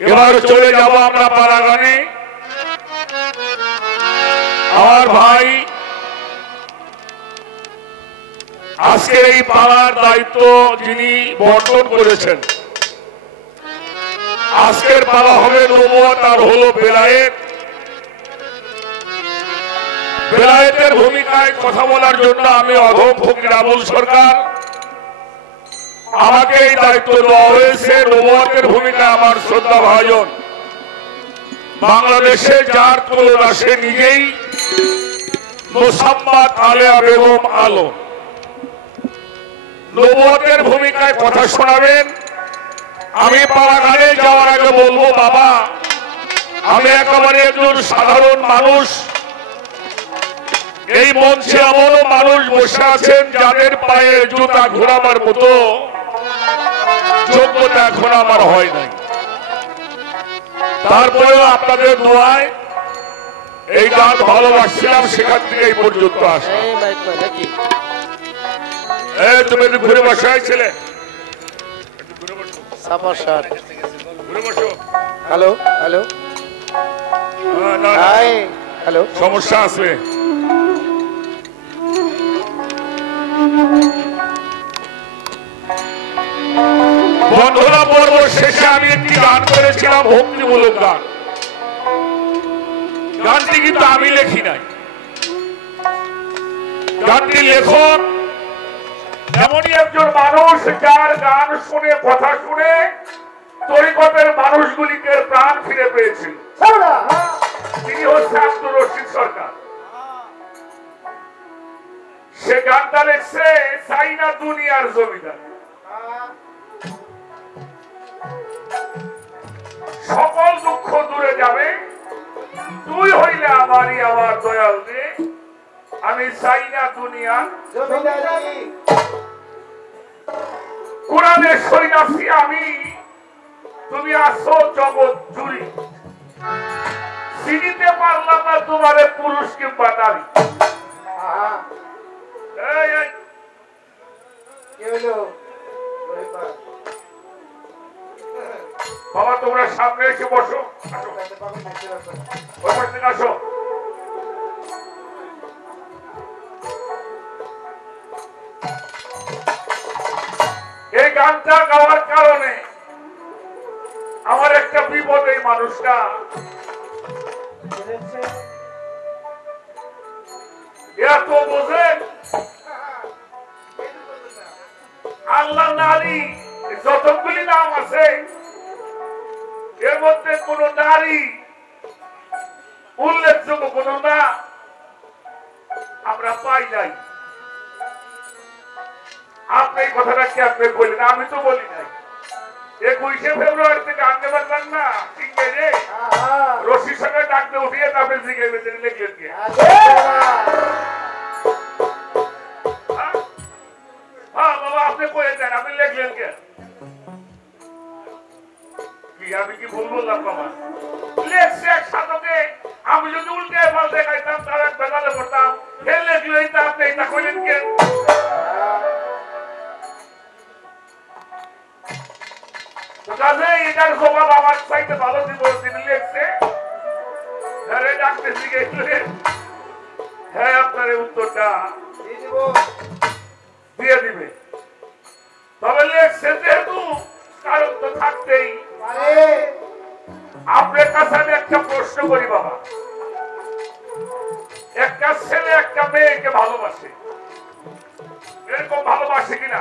এবার চলে যাব আমরা পাড়াগানে। আমার ভাই আজকের এই পাড়ার দায়িত্ব যিনি বর্ণন করেছেন, আজকের পাড়া হবে নবুয়ত আর হলো বেলায়েত। বেলায়েতের ভূমিকায় কথা বলার জন্য আমি অধম ফকির আবুল সরকার, আমাকে এই দায়িত্ব দেওয়া হয়েছে। নবুয়তের ভূমিকা আমার শ্রদ্ধা ভাজন, বাংলাদেশে যার তুলনা সে নিজেই, মোসাম্মদ আলেয়া বেগম আলম। নবুয়তের ভূমিকায় কথা শোনাবেন। আমি পাড়াগানে যাওয়ার আগে বলবো, বাবা আমি একেবারে একজন সাধারণ মানুষ। এই মঞ্চে এমনও মানুষ বসে আছেন যাদের পায়ে জুতা ঘোরাবার মতো যোগ্যতা এখন আমার হয় নাই। তারপরেও আপনাদের দোয়ায় এই গান ভালোবাসছিলাম, সেখান থেকে এই পর্যন্ত আসা। তুমি একটু ঘুরে বসাই ছেলে, হ্যালো হ্যালো হ্যালো, সমস্যা আছে। বন্ধুরা, পর্ব শেষে আমি একটি গান করেছিলাম, ভক্তিমূলক গান। গানটি কিন্তু আমি লেখি নাই, গানটির লেখক এমনই একজন মানুষ যার গান শুনে, কথা শুনে তরিকতের মানুষগুলিকে প্রাণ ফিরে পেয়েছিল। তিনি হচ্ছে আব্দুর রশিদ সরকার। সে গানটা লেখছে চাইনা দুনিয়ার জমিদার। সকল দুঃখ দূরে যাবে, তুই হইলে আমারই আমার দয়াল দে, আমি চাইনা দুনিয়ার জমিদারি। কোরআনে সইনাছি আমি, তুমি আসো জগৎ জুড়ি, চিনিতে পারলাম না তোমারে পুরুষ কিংবা নারী। বাবা তোমরা সামনে এসে বসো, আসো। এই গানটা গাওয়ার কারণে আমার একটা বিপদ, এই মানুষটা এত বোঝেন আল্লাহ নারী যতগুলি নাম আছে এর মধ্যে কোন নারী উল্লেখযোগ্য কোন না আমরা পাই নাই। আপনি এই কথাটা কি আপনি বললেন? আমি তো বলি নাই। 21শে ফেব্রুয়ারিতে গান দেবার গান না ঠিক আছে, রশির সঙ্গে ডাকতে উঠিয়ে তারপরে জিজ্ঞেস লিখলেন কি? হ্যাঁ বাবা আপনি কয়ে দেন, আপনি লিখলেন কে? আমি কি ভুল বললাম বাবা? লেখছে এক সাধকে, আমি যদি উল্টে পাল্টে খাইতাম তার এক বেগালে পড়তাম, ফের লেখলো এইটা, আপনি এটা কইলেন কে? এটার জবাব আমার চাইতে ভালো দিব। তিনি লিখছে ডাকতে শিখেছিলেন, হ্যাঁ আপনার উত্তরটা দিয়ে দিবে। তবে লেখছে যেহেতু কারণ তো থাকতেই, আপনার কাছে আমি একটা প্রশ্ন করি বাবা, একটা ছেলে একটা মেয়েকে ভালোবাসে, এরকম ভালোবাসে কিনা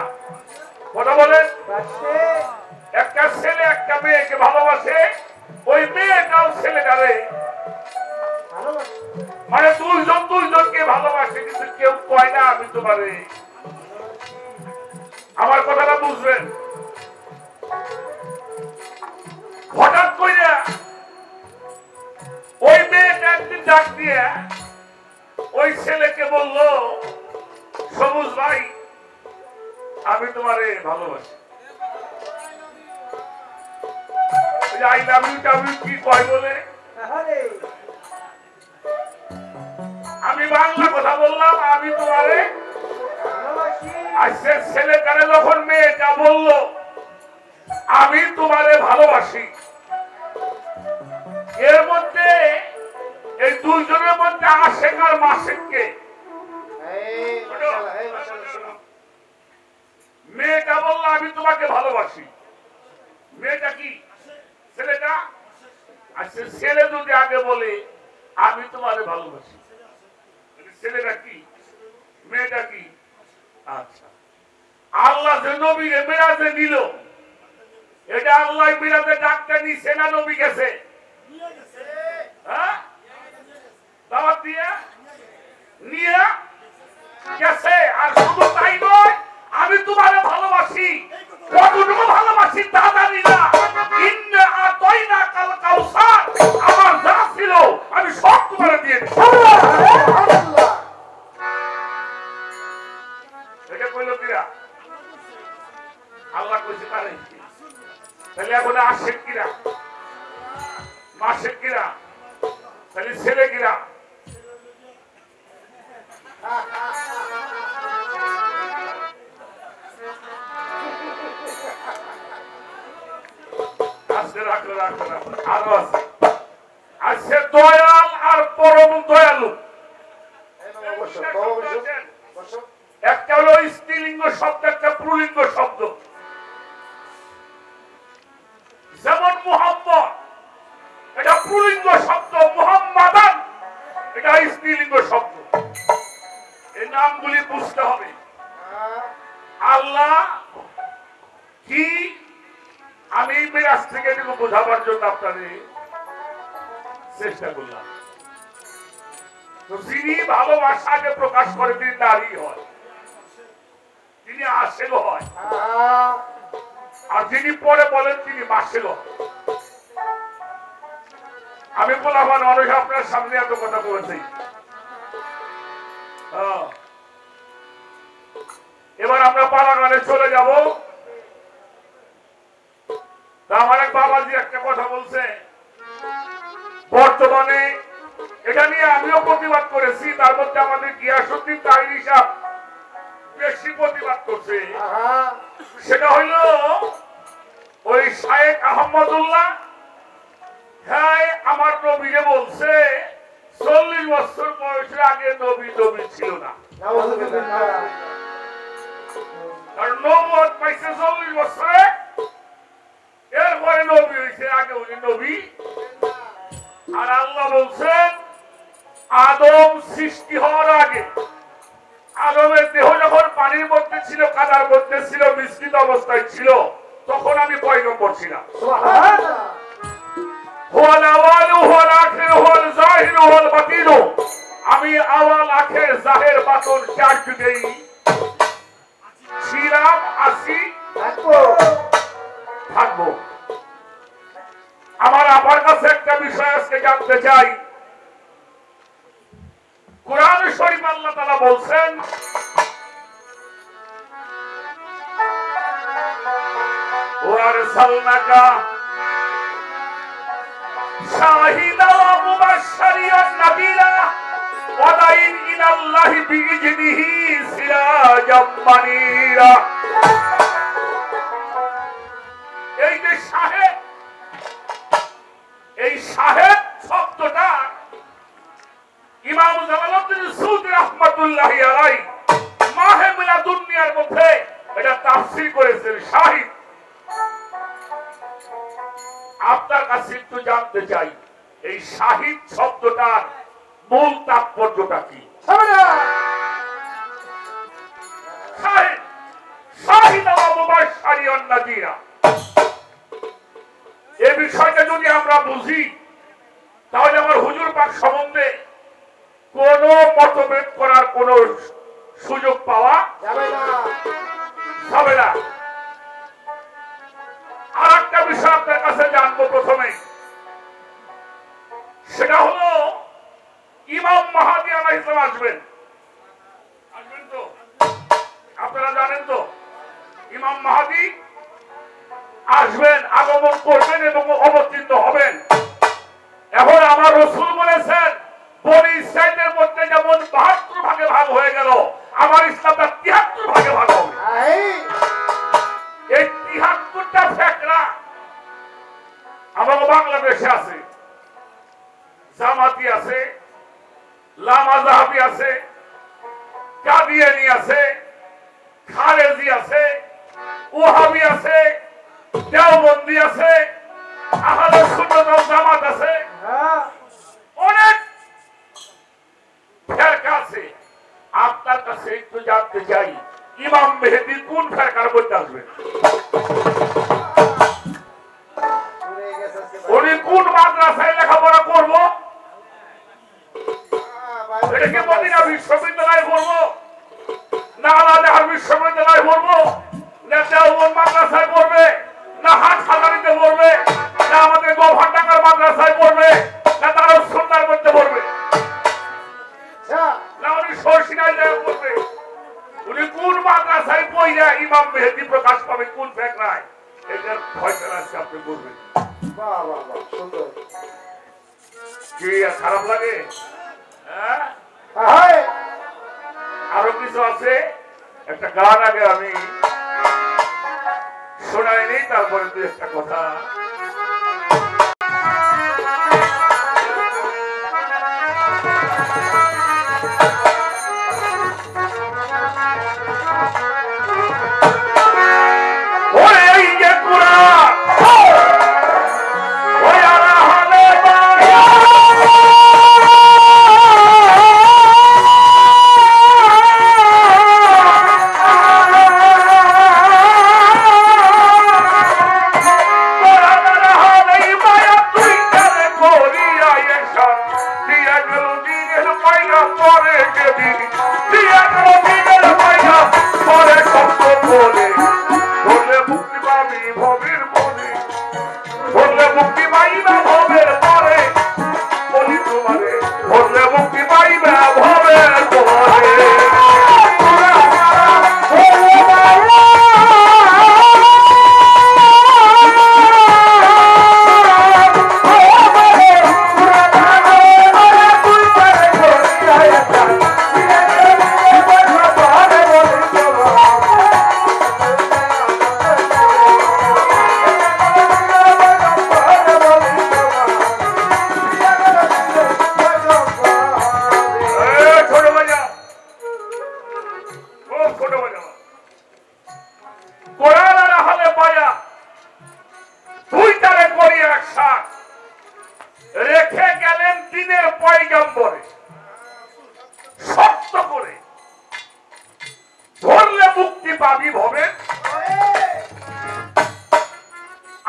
কথা বলেন? একটা ছেলে একটা মেয়েকে ভালোবাসে, ওই মেয়েটাও ছেলেটারে মানে দুইজন দুইজনকে ভালোবাসে, কিন্তু কেউ কয় না আমি তোমারে। আমার কথাটা বুঝবেন। হঠাৎ করে ওই মেয়েটা একদিন ডাক দিয়ে ওই ছেলেকে বলল, সবুজ ভাই আমি তোমারে ভালোবাসি। আই লাভ ইউ টাভু কি কয় বলে? আমি বাংলা কথা বললাম, আমি তোমারে আজকে ছেলেটারে যখন মেয়েটা বলল আমি তোমারে ভালোবাসি, এর মধ্যে এই দুইজনের মধ্যে আশেক আর মাসেককে মেয়েটা বলল আমি তোমাকে ভালোবাসি। মেয়েটা কি ছেলেটা? আচ্ছা ছেলে যদি আগে বলে আমি তোমারে ভালোবাসি, ছেলেটা কি মেয়েটা কি? আচ্ছা আল্লাহ যে নবীকে মিরাজে নিল, এটা আল্লাহ মিরাজে ডাকতে নিছে না নবী গেছে? হ্যাঁ দাওয়াত দিয়ে নিয়ে গেছে। আর শুধু তাই নয়, আমি তোমারে ভালোবাসি। কতটুকু ভালোবাসি তা জানি না। ইন্না আতাইনা কাল কাউসার, আমার যা ছিল আমি সব তোমারে দিয়ে দিই। এটা কইল কিরা? আল্লাহ কইছে তারে। তাহলে এখন আশেক কিরা? মাসেক কিরা? তাহলে ছেলে কিরা? আরো আছে। আছে দয়াল আর পরম দয়ালু। একটা হলো স্ত্রীলিঙ্গ শব্দ, একটা পুরুলিঙ্গ শব্দ। যেমন মুহাম্মদ এটা পুরুলিঙ্গ শব্দ, মুহাম্মাদান এটা স্ত্রীলিঙ্গ শব্দ। এই নামগুলি বুঝতে হবে। আল্লাহ কি আমি মেরাজ থেকে এটুকু বোঝাবার জন্য আপনাদের চেষ্টা করলাম। তো যিনি ভালোবাসাকে প্রকাশ করে তিনি নারী হয়, তিনি আশেক হয়। আর যিনি পরে বলেন তিনি মাসেক হয়। আমি বললাম মানুষ আপনার সামনে এত কথা বলেছি। এবার আমরা পালাগানে চলে যাব। তা আমার এক বাবাজি একটা কথা বলছে, বর্তমানে এটা নিয়ে আমিও প্রতিবাদ করেছি, তার মধ্যে আমাদের গিয়াসউদ্দিন তাহিরি সাহেব বেশি প্রতিবাদ করছে। সেটা হইল ওই শায়েখ আহমদুল্লাহ, হ্যাঁ আমার নবীকে বলছে 40 বছর বয়সের আগে নবী নবী ছিল না। কারণ নবুয়ত পাইছে 40 বছরে, এরপরে নবী হয়েছে, আগে উনি নবী। আর আল্লাহ বলছেন আদম সৃষ্টি হওয়ার আগে, আদমের দেহ যখন পানির মধ্যে ছিল, কাদার মধ্যে ছিল, মিশ্রিত অবস্থায় ছিল, তখন আমি পয়গম্বর ছিলাম। আমি আওয়াল আখের জাহের বাতন চার যুগেই ছিলাম, আছি, থাকবো। আমার আপনার কাছে একটা বিষয় আজকে জানতে চাই। কুরআন শরীফ আল্লাহ তাআলা বলছেন ওয়ারসালনাকা শাহিদা ওয়া মুবাশশিরান নাবিরা ওয়া দাঈন ইলাল্লাহি বিইজনিহি সিরাজাম মানিরা। এই যে শাহেদ, এই শাহেদ শব্দটা ইমাম জালালউদ্দিন সুয়ুতী রাহমাতুল্লাহি আলাইহি মাহে মিলাদুন্নিয়ার মধ্যে এটা তাফসীর করেছেন। শাহিদ আপনার কাছে একটু জানতে চাই, এই শাহিদ শব্দটার মূল তাৎপর্যটা কি? শাহিদ, শাহিদা ওয়া মুবাশশিরান নাযীরা। এই বিষয়টা যদি আমরা বুঝি, তাহলে আমার হুজুর পাক সম্বন্ধে কোন মতভেদ করার কোন সুযোগ পাওয়া যাবে না। আর একটা বিষয় আপনার কাছে জানবো প্রথমে, সেটা হলো ইমাম মাহদী আলাইহিস সালাম আসবেন তো? আপনারা জানেন তো ইমাম মাহদী আসবেন, আগমন করবেন এবং অবতীর্ণ হবেন। এখন আমার রাসূল বলেছেন বনি ইসরাঈলের মধ্যে যেমন 72 ভাগে ভাগ হয়ে গেল, আমার ইসলামটা 73 ভাগে ভাগ হবে। এই 73টা ফেকরা আমার বাংলাদেশে আছে। জামাতি আছে, লামাজাহাবি আছে, কাদিয়ানি আছে, খারেজি আছে, ওহাবি আছে, দেওবন্দি আছে, আহলে সুন্নাত ওয়াল জামাত আছে, অনেক ফেরকা আছে। আপনার কাছে একটু জানতে চাই, ইমাম মেহেদী কোন ফেরকার মধ্যে আসবে? উনি কোন মাদ্রাসায় লেখাপড়া করব? এটা কি মদিনা বিশ্ববিদ্যালয়ে পড়বো, না আলাদা বিশ্ববিদ্যালয়ে পড়বো, না দেওবন্দ মাদ্রাসায় পড়বে, না হাটহাজারীতে পড়বে, না আমাদের গোভান্ডাঙ্গার মাদ্রাসায় পড়বে, না দারুস সুন্নাহর মধ্যে পড়বে, না উনি সরসিনায় যায় পড়বে? উনি কোন মাদ্রাসায় পড়লে ইমাম মেহেদী প্রকাশ পাবে, কোন ফেকরায়? এটার ফয়সালা আজকে আপনি বলবেন। কি খারাপ লাগে? আরো কিছু আছে, একটা গান আগে আমি শোনাইনি, তারপরে দু একটা কথা।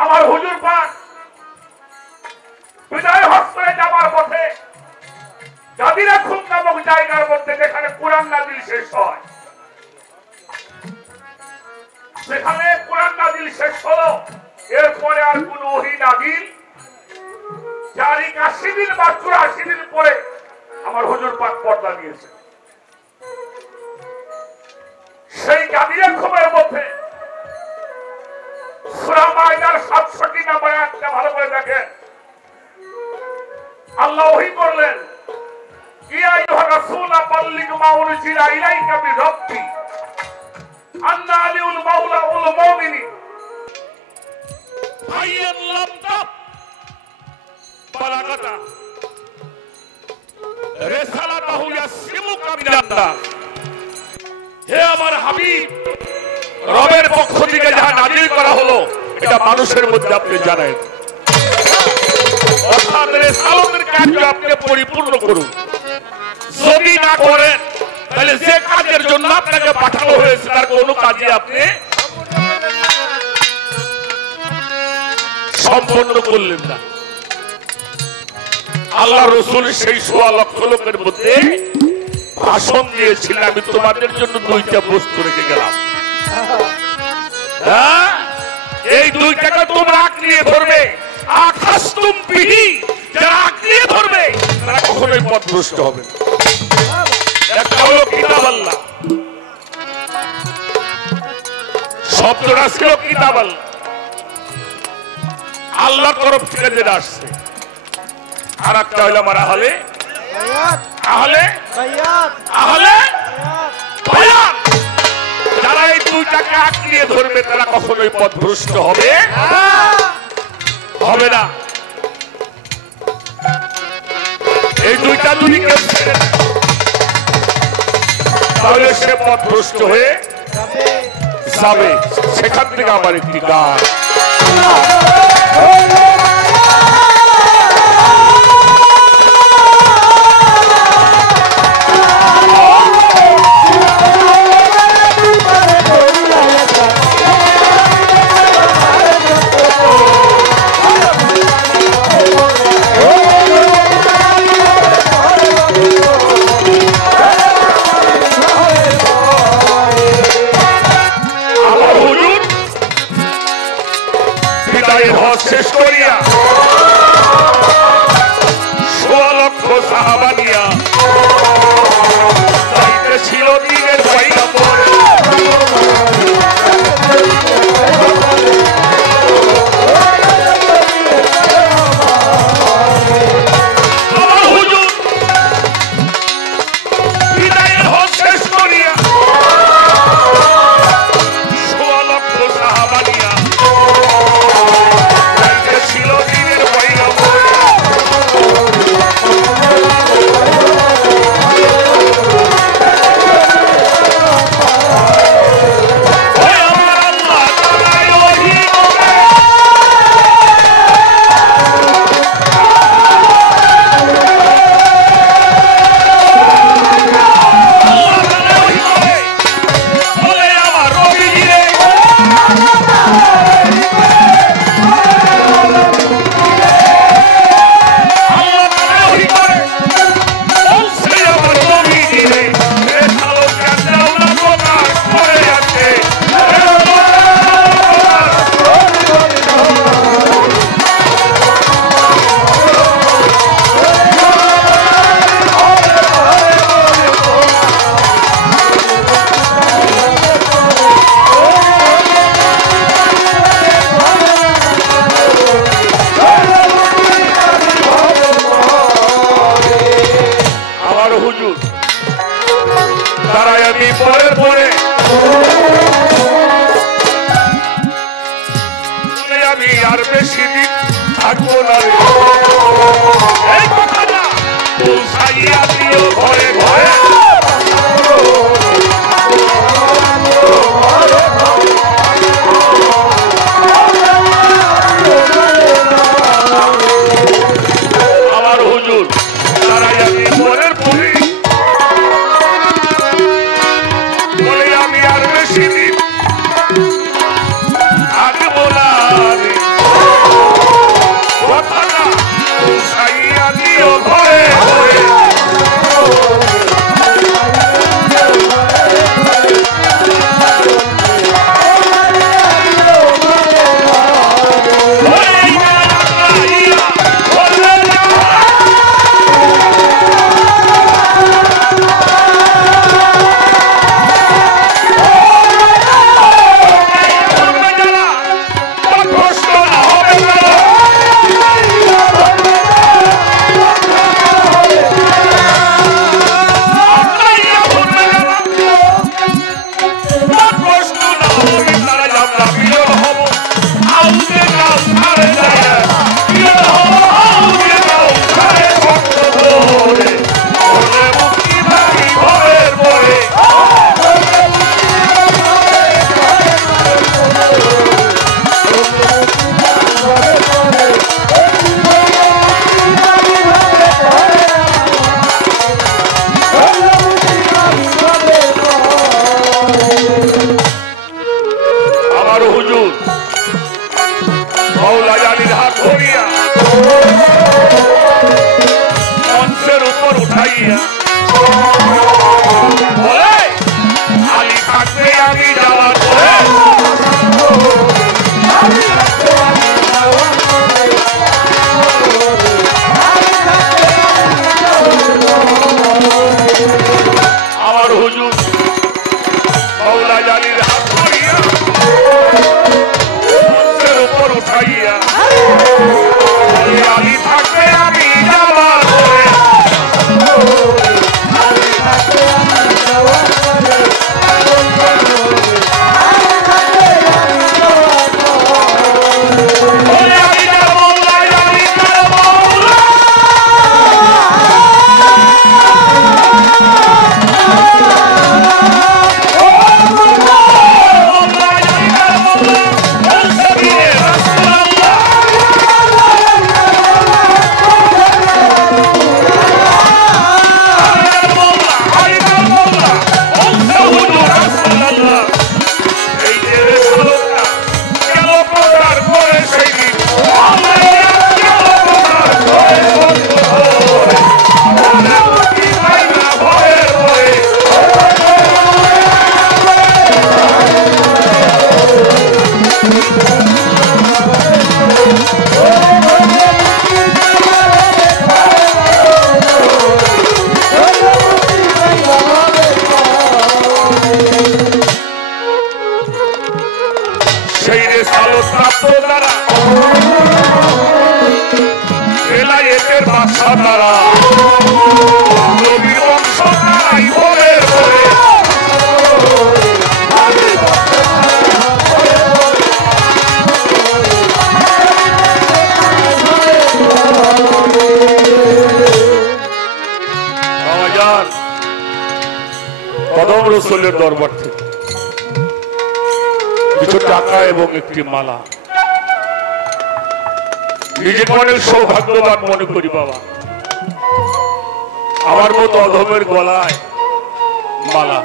আমার হুজুর পাক বিদায় হস্তে যাবার পথে গাদিরা খুব নামক জায়গার মধ্যে যেখানে কোরআন নাজিল শেষ হয়, সেখানে কোরআন নাজিল শেষ হলো, এরপরে আর কোন ওহী নাজিল 81 দিন বা 84 দিন পরে আমার হুজুর পাক পর্দা দিয়েছে। সেই গাদিরা খুবের মধ্যে সূরা মাইদার 67 নম্বর আয়াতটা ভালো করে দেখেন। আল্লাহ ওহী করলেন, ইয়া আইয়ুহা রাসূল বাল্লিগ মা উনজিলা ইলাইকা বিরাব্বি আন্না আলিউল মাওলা উল মুমিনিন আইয়ান লাম তাব বালাগাতা রিসালাতাহু ইয়াসিমুকা মিনান নাস। হে আমার হাবিব, রবের পক্ষ থেকে যা নাজিল করা হলো এটা মানুষের মধ্যে আপনি জানেন, অর্থাৎ রিসালাতের কাজ আপনি পরিপূর্ণ করুন। যদি না করেন তাহলে যে কাজের জন্য আপনাকে পাঠানো হয়েছে তার কোনো কাজই আপনি সম্পন্ন করলেন না। আল্লাহ রাসূল সেই ১৬ লক্ষ লোকের মধ্যে ভাষণ দিয়েছিলেন, আমি তোমাদের জন্য 2টা বস্তু রেখে গেলাম, এই 2টাকে তোমরা আঁকড়িয়ে ধরবে। আখাস্তুম বিহি, যারা আঁকড়িয়ে ধরবে তারা কখনোই পথভ্রষ্ট হবে না। একটা হলো কিতাব আল্লাহ, শব্দটা ছিল কিতাব আল্লাহ, আল্লাহর তরফ থেকে যেটা আসছে। আর একটা হলো আমার আহলে বায়াত, যারা এই 2টাকে আঁকড়িয়ে ধরবে তারা কখনোই পথভ্রষ্ট হবে না। এই দুইটা যদি কেউ ছেড়ে দেয়, তাহলে সে পথভ্রষ্ট হয়ে যাবে। সেখান থেকে আমার একটি গান। শেষ করিয়া 16 লক্ষ সাহাবা নিয়া ছিল দিনের পয়গম্বর। আমার হুজুর বিদায়ের হজ শেষ করিয়া 16 লক্ষ সাহাবা নিয়া ছিল দিনের পয়গম্বর। আমি আর বেশি দিন থাকবো না রে, এই কথাটা পৌঁছাইয়া দিও ঘরে ঘরে। আমার হুজুর তারাই আমি পরের পরে বলে আমি আর বেশি দিন থাকবো না রে, কথাটা পৌঁছাইয়া দিও ঘরে ঘরে। মঞ্চের উপর উঠাইয়া আলী থাকবে আমি যাওয়ার পরে, আমার হুজুর মৌলা জালির হাত ধরিয়া মঞ্চের উপর উঠাইয়া আলী থাকবে আমি যাওয়ার পরে। রাসূলের দরবার থেকে কিছু টাকা এবং একটি মালা। নিজেকে অনেক সৌভাগ্যবান মনে করি বাবা, আমার মতো অধমের গলায় মালা,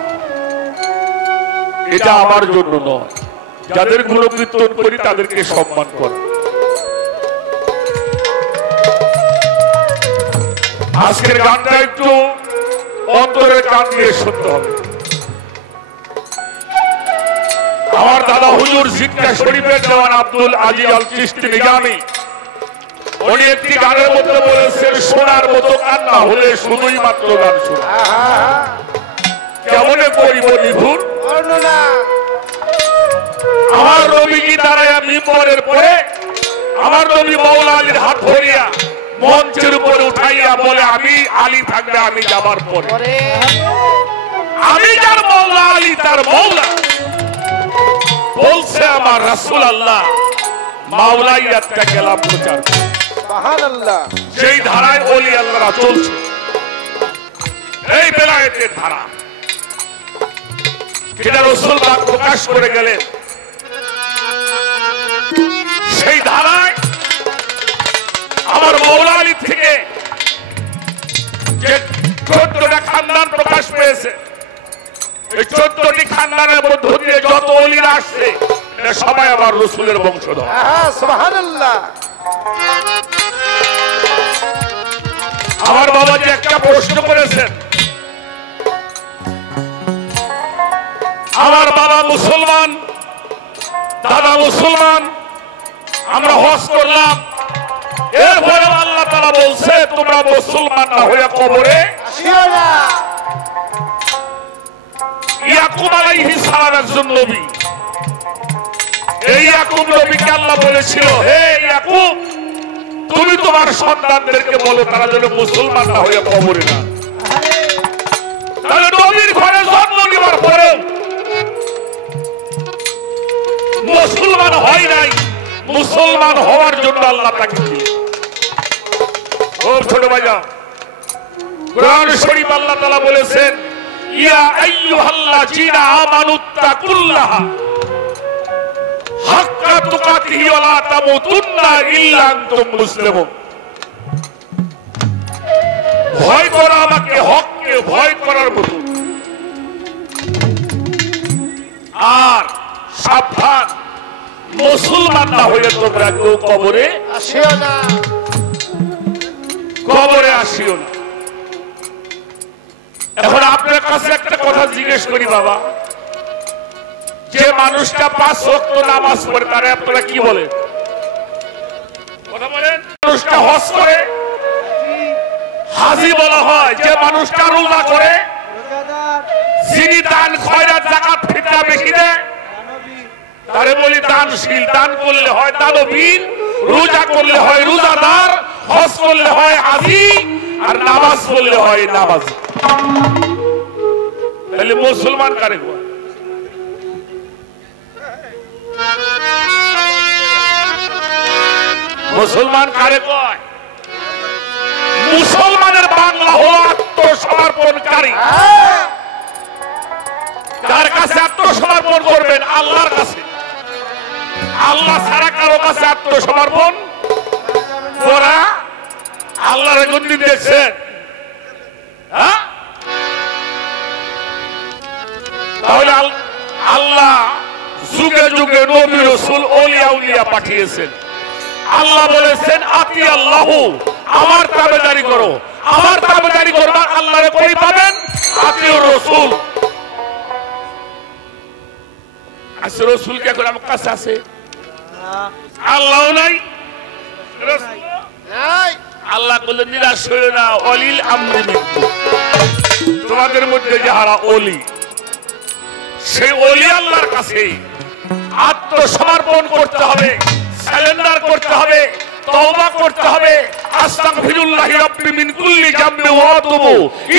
এটা আমার জন্য নয়, যাদের গুণকীর্তন করি তাদেরকে সম্মান করা। আজকের গানটা একটু অন্তরের কান দিয়ে শুনতে হবে। আমার দাদা হুজুর জিক্কা শরীফের দেওয়ান আব্দুল আজিজ আল চিশতি নিজামী উনি একটি গানের মধ্যে বলেছেন, সোনার মতো কান্না হলে শুধুই মাত্র গান শোনা। কেমনে করিব নিভুর আমার নবীজি দাঁড়াইয়া মিম্বরের পরে আমার নবী মাওলা আলীর হাত ধরিয়া মঞ্চের উপরে উঠাইয়া বলে, আমি আলী থাকবে আমি যাবার পরে, আমি যার মাওলা আলী তার মাওলা। বলছে আমার রাসূল আল্লাহ মাওলাইয়াতটা গেলাম প্রচার। সুবহানাল্লাহ। সেই ধারায় ওলি আল্লাহরা চলছে, এই বেলায়েতের ধারা, যেটা রাসূল পাক প্রকাশ করে গেলেন, সেই ধারায় আমার মাওলা আলী থেকে যে 14টা খানদান প্রকাশ পেয়েছে, এই 14টি খানদানের মধ্য দিয়ে যত ওলিরা আসছে এরা সবাই আমার রাসূলের বংশধর। সুবহানাল্লাহ। আমার বাবা যে একটা প্রশ্ন করেছেন, আমার বাবা মুসলমান, দাদা মুসলমান, আমরা হজ করলাম, এরপরে আল্লাহ তাআলা বলছে তোমরা মুসলমান না হয়ে কবরে আসিও না। ইয়াকুব আলাইহিস সালাম একজন নবী, এই ইয়াকুব নবীকে আল্লাহ বলেছিল, হে ইয়াকুব তুমি তোমার সন্তানদেরকে বলো তারা যেন মুসলমান না হয়ে কবরে না। তাহলে নবীর ঘরে জন্ম নেওয়ার পরে মুসলমান হয় নাই, মুসলমান হওয়ার জন্য আল্লাহ তাকে দিলেন। ও ছোট ভাইয়া, কোরআন শরীফ আল্লাহ তাআলা বলেছেন, ইয়া আইয়ুহাল্লাযীনা আমানুত্তাকুল্লাহা হাক্কা তুকাতিহি ওয়া লা তামুতুন্না ইল্লা আনতুম মুসলিমুন। ভয় করো আমাকে, হককে ভয় করার মতো, আর সাবধান মুসলমান না হয়ে তোমরা কেউ কবরে আসিও না, কবরে আসিও না। এখন আপনার কাছে একটা কথা জিজ্ঞেস করি বাবা, যে মানুষটা 5 ওয়াক্ত নামাজ পড়ে তারে আপনারা কি বলেন? কথা বলেন। মানুষটা হজ করে হাজী বলা হয়, যে মানুষটা রোজা করে, যিনি দান খয়রাত যাকাত ফিতরা বেশি দেয় তারে বলি দানশীল। দান করলে হয় দানবীর, রোজা করলে হয় রোজাদার, হজ করলে হয় হাজী, আর নামাজ পড়লে হয় নামাজি। তাহলে মুসলমান কারে কয়? মুসলমান কারে কয়? মুসলমানের বাংলা হলো আত্মসমর্পণকারী। কার কাছে আত্মসমর্পণ করবেন? আল্লাহর কাছে। আল্লাহ ছাড়া কারো কাছে আত্মসমর্পণ করা আল্লাহর গন্ডি দিয়েছেন। তাহলে আল্লাহ যুগে যুগে নবী রাসূল ওলিয়া উলিয়া পাঠিয়েছেন। আল্লাহ বলেছেন আতি আল্লাহু, আমার তাবেদারি করো, আমার তাবেদারি করবা আল্লাহরে কই পাবেন? আতিউর রাসূল। আছে রাসূল কে করে আমার কাছে আছে? আল্লাহ নাই, রাসূল নাই। আল্লাহ বললেন নিরাশ হইও না, অলিল আমরি মিনকুম, তোমাদের মধ্যে যারা ওলি, সেই ওলি আল্লাহর কাছে আত্মসমর্পণ করতে হবে, সারেন্ডার করতে হবে, তওবা করতে হবে। আস্তাগফিরুল্লাহি রাব্বি মিন কুল্লি যামবি ওয়া আতুবু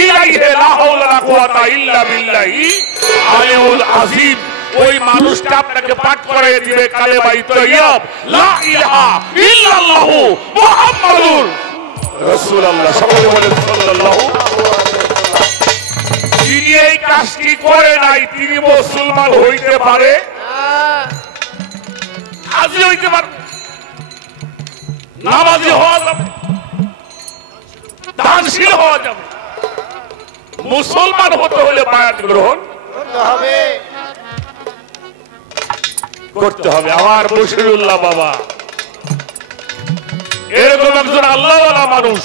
ইলাইহি লা হাওলা ওয়া কুওয়াতা ইল্লা বিল্লাহি আলিউল আযীম। ওই মানুষটা আপনাকে পাঠ করায় দিবে কালেমায়ে তাইয়্যিব, লা ইলাহা ইল্লাল্লাহু মুহাম্মাদুর রাসূলুল্লাহ। সকলে বলেন সাল্লাল্লাহু। যিনি এই কাজ কাজটি করে নাই তিনি মুসলমান হইতে পারে? আজই হইতে পারে, নামাজি হওয়া যাবে, দানশীল হওয়া যাবে। মুসলমান হতে হলে বায়াত গ্রহণ করতে হবে। আমার বশিরুল্লাহ বাবা এরকম একজন আল্লাহওয়ালা মানুষ,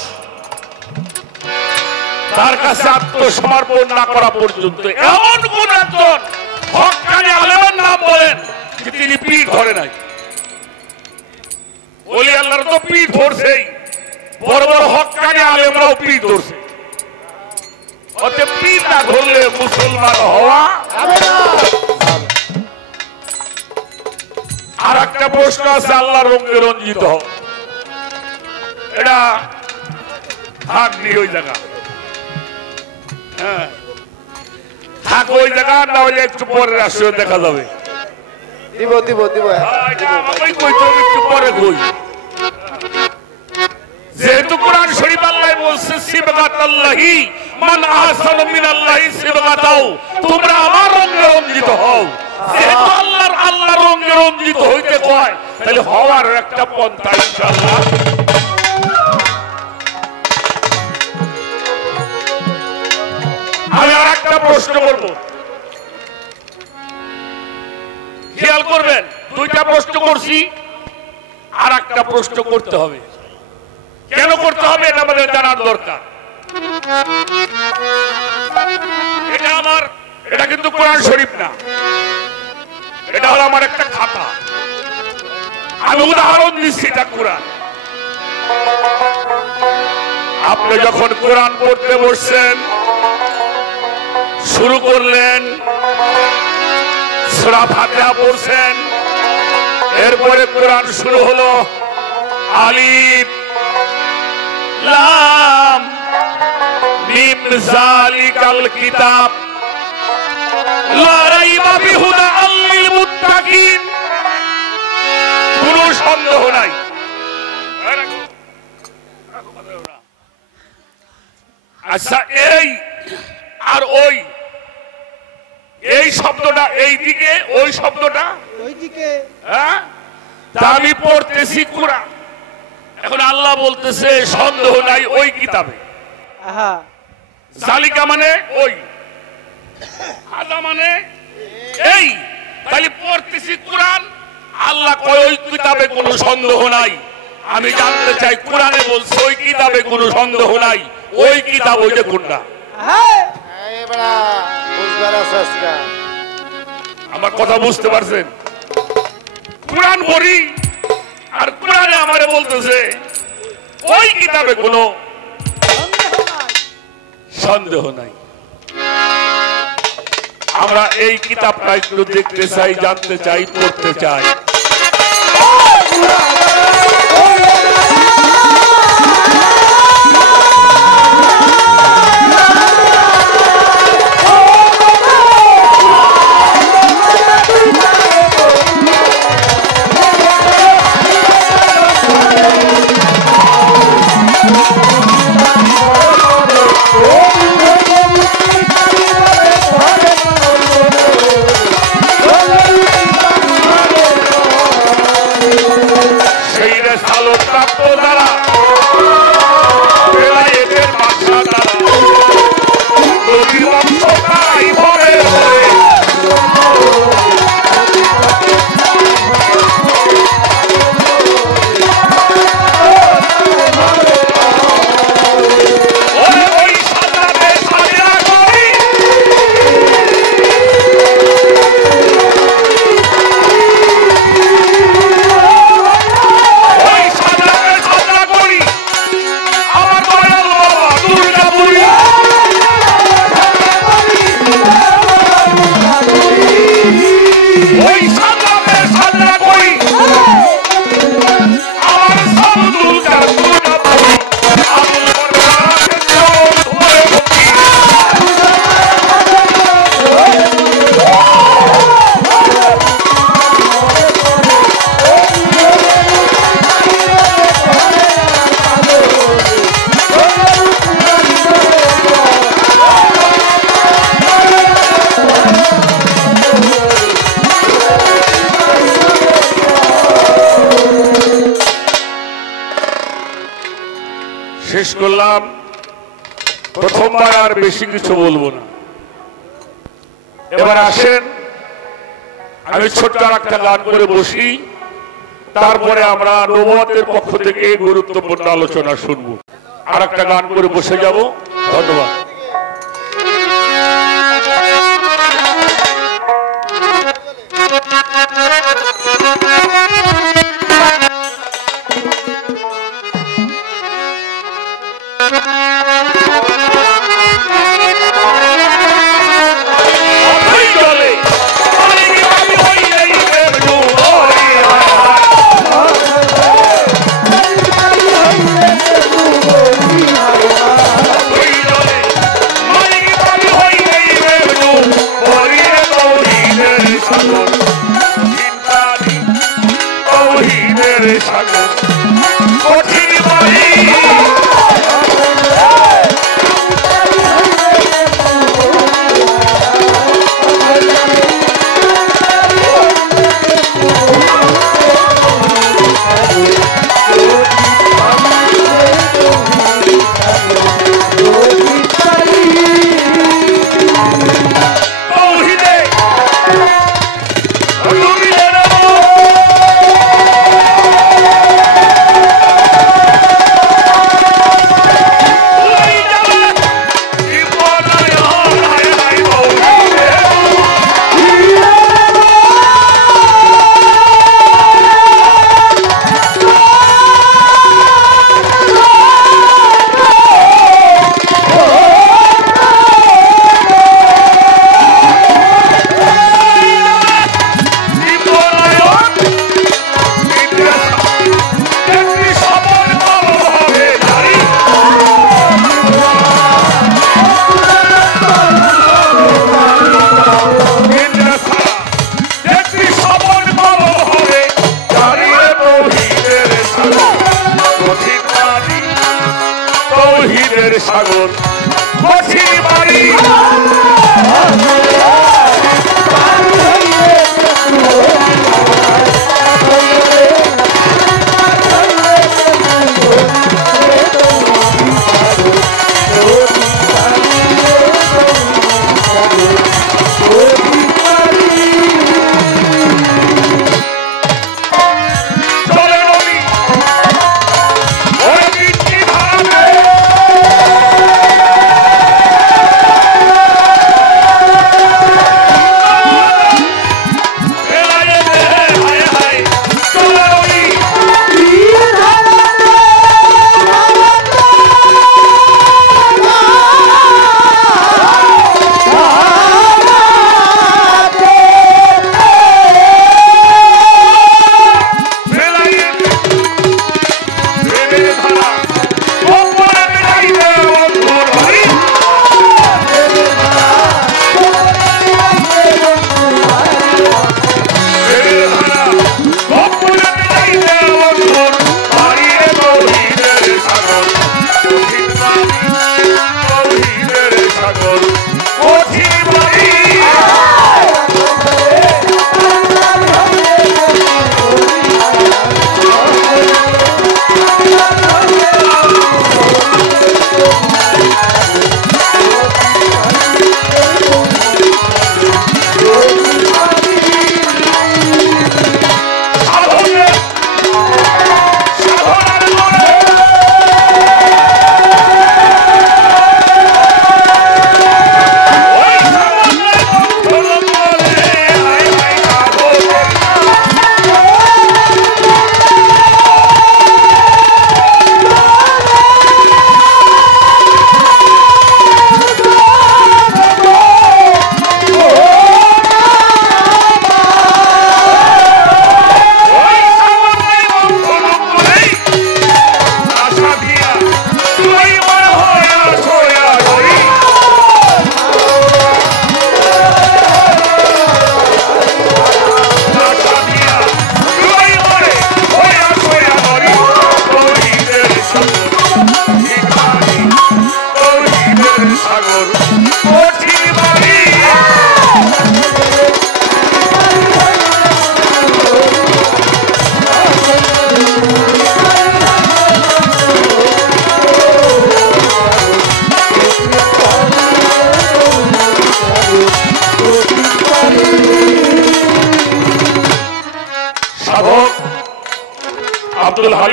তার কাছে আত্মসমর্পণ না করা পর্যন্ত এমন কোন একজন হক্কানি আলেমের নাম বলেন যে তিনি পীর ধরে নাই। ওলি আল্লাহর তো পীর ধরছেই, বড় বড় হক্কানি আলেমরাও পীর ধরছে। অতএব পীর না ধরলে মুসলমান হওয়া যাবে না। আর একটা প্রশ্ন আছে, আল্লাহর রঙে রঞ্জিত হও, এটা থাকবি ওই জায়গা, হ্যাঁ থাক ওই জায়গা, না হলে একটু পরে রাষ্ট্রীয় দেখা যাবে। দিব দিব দিব একটু পরে কই, যেহেতু কোরআন শরীফ আল্লাহ বলছে সিবগাতাল্লাহি মান আহসানু মিনাল্লাহি সিবগাতাও, তোমরা আমার রঙে রঞ্জিত হও। যেহেতু আল্লাহর রঙে রঞ্জিত হইতে কয়, তাহলে হওয়ার একটা পন্থা ইনশাআল্লাহ। আমি আর একটা প্রশ্ন করব, খেয়াল করবেন, দুইটা প্রশ্ন করছি, আর একটা প্রশ্ন করতে হবে। কেন করতে হবে এটা আমাদের জানার দরকার। এটা কিন্তু কোরআন শরীফ না, এটা হলো আমার একটা খাতা, আমি উদাহরণ দিচ্ছি, এটা কোরআন। আপনি যখন কোরআন পড়তে বসছেন, শুরু করলেন, সূরা ফাতিহা পড়ছেন, এরপরে কোরআন শুরু হলো আলিফ লাম মিম যালিকাল কিতাব লা রাইবা ফিহি হুদাল লিল মুত্তাকিন। কোনো সন্দেহ নাই। আচ্ছা, এই আর ওই, এই শব্দটা এই দিকে, ওই শব্দটা ওই দিকে, হ্যাঁ, তা আমি পড়তেছি কোরআন। এখন আল্লাহ বলতেছে সন্দেহ নাই ওই কিতাবে, জালিকা মানে ওই, হাদা মানে এই, তাহলে পড়তেছি কোরআন, আল্লাহ কয় ওই কিতাবে কোনো সন্দেহ নাই। আমি জানতে চাই, কোরআনে বলছে ওই কিতাবে কোনো সন্দেহ নাই, ওই কিতাব ওইটা কোনটা? আমার কথা বুঝতে পারছেন? কোরআন পড়ি, আর কোরআনে আমারে বলতেছে ওই কিতাবে কোনো সন্দেহ নাই। আমরা এই কিতাবটা একটু দেখতে চাই, জানতে চাই, পড়তে চাই। শেষ করলাম। প্রথমবার আর বেশি কিছু বলবো না। এবার আসেন আমি ছোট্ট একটা গান করে বসি, তারপরে আমরা নবুয়তের পক্ষ থেকে গুরুত্বপূর্ণ আলোচনা শুনবো। আর একটা গান করে বসে যাব। ধন্যবাদ। সাগর কঠিন বাড়ি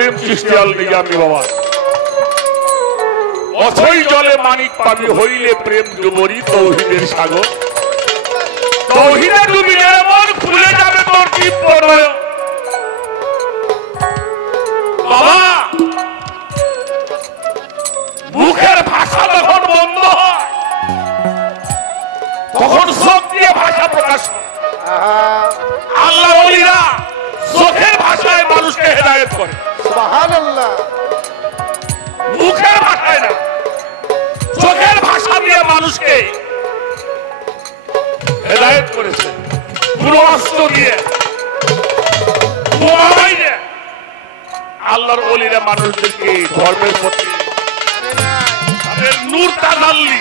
করিম চিশতিয়াল নিজামী বাবা অথই জলে মানিক পাবি হইলে প্রেম ডুবরি তৌহিদের সাগর তৌহিদে ডুবিলে মন খুলে যাবে তোর দিব্য নয়ন বাবা মুখের ভাষা যখন বন্ধ হয় তখন চোখ দিয়ে ভাষা প্রকাশ হয় আল্লাহ ওলিরা চোখের ভাষায় মানুষকে হেদায়েত করে সুবহানাল্লাহ মুখের ভাষায় না চোখের ভাষা দিয়ে মানুষকে হেদায়েত করেছে পুরো অস্ত্র দিয়ে মোবাইল দিয়ে আল্লাহর ওলিরা মানুষদেরকে ধর্মের প্রতি তাদের নূর তাজাল্লি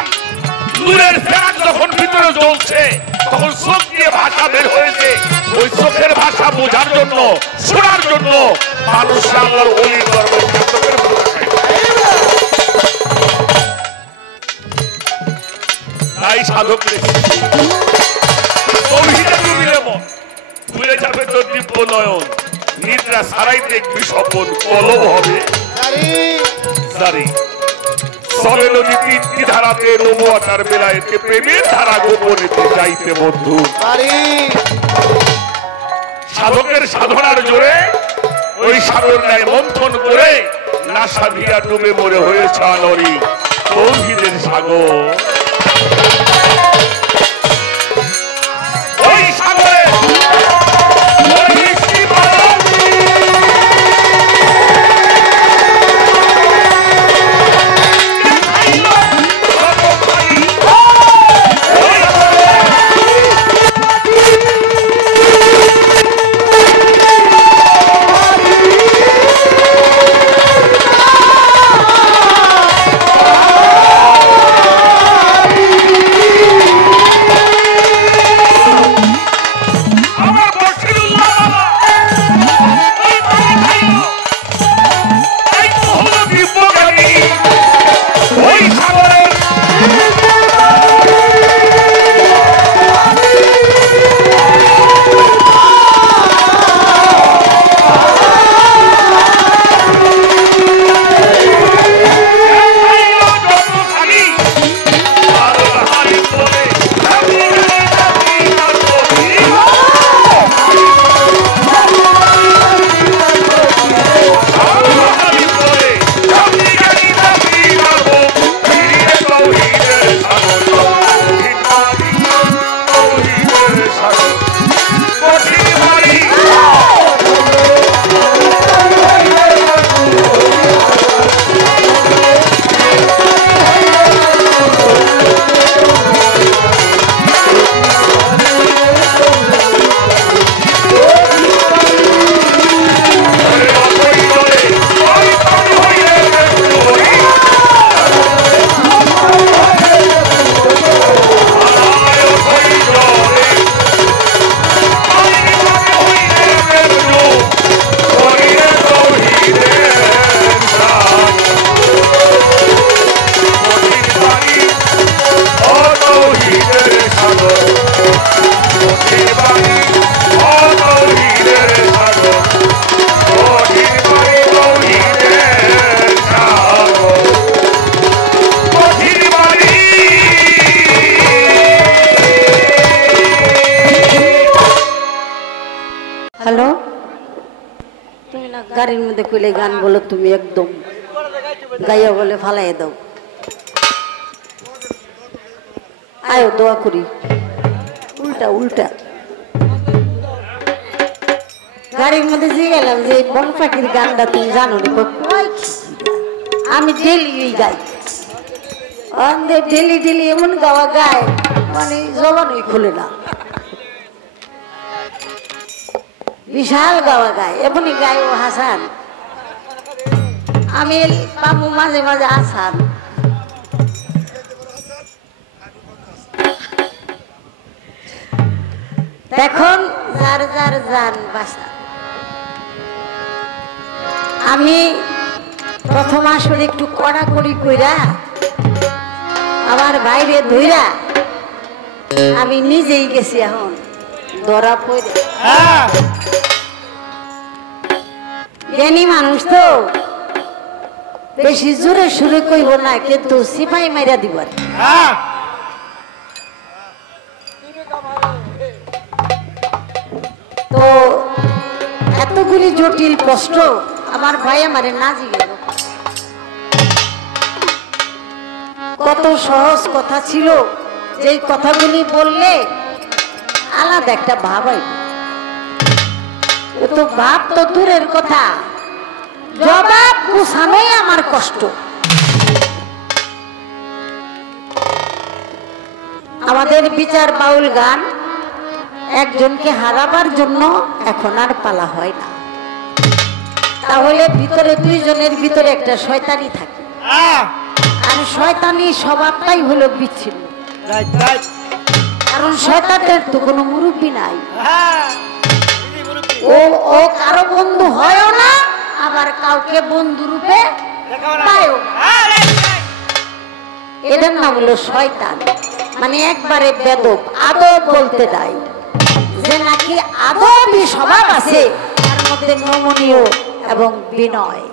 নূরের ফেরাক যখন ভিতরে জ্বলছে তখন চোখ দিয়ে ভাষা বের হয়েছে ওই চোখের ভাষা বোঝার জন্য শোনার জন্য মানুষ আল্লাহর ওলির ধর্মের ক্ষেত্রে তাই সাধক খুলে যাবে তোর দিব্য নয়ন নিদ্রা ছাড়াই দেখবি স্বপন কলম হবে জারি চলে নদী তিনটি ধারাতে নবুয়াতার বেলায়েতে প্রেমের ধারা গোপনেতে যাইতে বন্ধু সাধকের সাধনার জোরে ওই সাগর গায়ে মন্থন করে নাশা দিয়া ডুবে মরে হয়েছে আনরি তৌহিদের সাগর ওই সাগরে গাড়ির মধ্যে কইলে গান বলো তুমি একদম গাইয়া বলে ফালাই দাও আয়ো দোয়া করি উল্টা উল্টা গাড়ির মধ্যে যে গেলাম যে বন পাখির গানটা তুমি জানো নি আমি ডেলি গাই ডেলি ডেলি এমন গাওয়া গায় মানে জবানই খুলে না বিশাল গাওয়া গায় এমনই গায় ও হাসান আমি পাবো মাঝে মাঝে আসান এখন যার যার জান বাসা আমি প্রথম আসলে একটু কড়াকড়ি কইরা আমার বাইরে ধইরা আমি নিজেই গেছি এখন ধরা পড়ে জ্ঞানী মানুষ তো বেশি জোরে সুরে কইব না, কিন্তু সিপাই মাইরা দিব। তো এতগুলি জটিল প্রশ্ন আমার ভাই আমারে না জিজ্ঞেস, কত সহজ কথা ছিল, যে কথাগুলি বললে আলাদা একটা ভাব হয়। তো ভাব তো দূরের কথা, জবাব গুছানোই আমার কষ্ট। আমাদের বিচার বাউল গান একজনকে হারাবার জন্য এখন আর পালা হয় না, তাহলে ভিতরে দুইজনের ভিতরে একটা শয়তানি থাকে, আর শয়তানি স্বভাবটাই হলো বিচ্ছিন্ন। কারণ শয়তানের তো কোনো মুরব্বী নাই, ও কারো বন্ধু হয়ও না, আবার কাউকে বন্ধু রূপে পায়ও না। এটার নাম হলো শয়তান, মানে একবারে বেদব, আদব বলতে দেয়, যে নাকি আদবই স্বভাব আছে তার মধ্যে নমনীয় এবং বিনয়।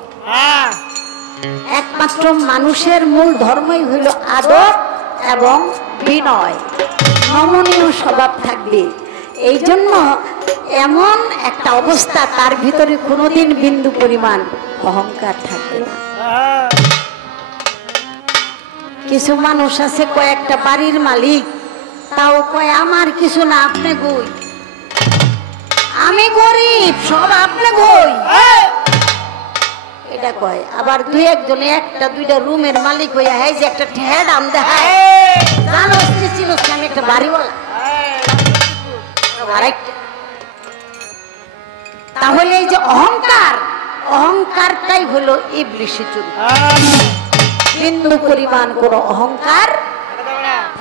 একমাত্র মানুষের মূল ধর্মই হইল আদব এবং বিনয়, নমনীয় স্বভাব থাকবে। এই জন্য এমন একটা অবস্থা, তার ভিতরে কোনোদিন বিন্দু পরিমাণ অহংকার থাকবে না। কিছু মানুষ আছে কয়েকটা বাড়ির মালিক, তাও কয় আমার কিছু না, আপনি গই, আমি গরিব, সব আপনি গই, এটা কয়। আবার দুই একজনে একটা দুইটা রুমের মালিক হইয়া হয় যে একটা ঠেয়া দাম দেখায়, জানো ছিল আমি একটা বাড়িওয়ালা। তাহলে এই যে অহংকার, অহংকারটাই হলো ইবলিশি চরিত্র। বিন্দু পরিমাণ কোনো অহংকার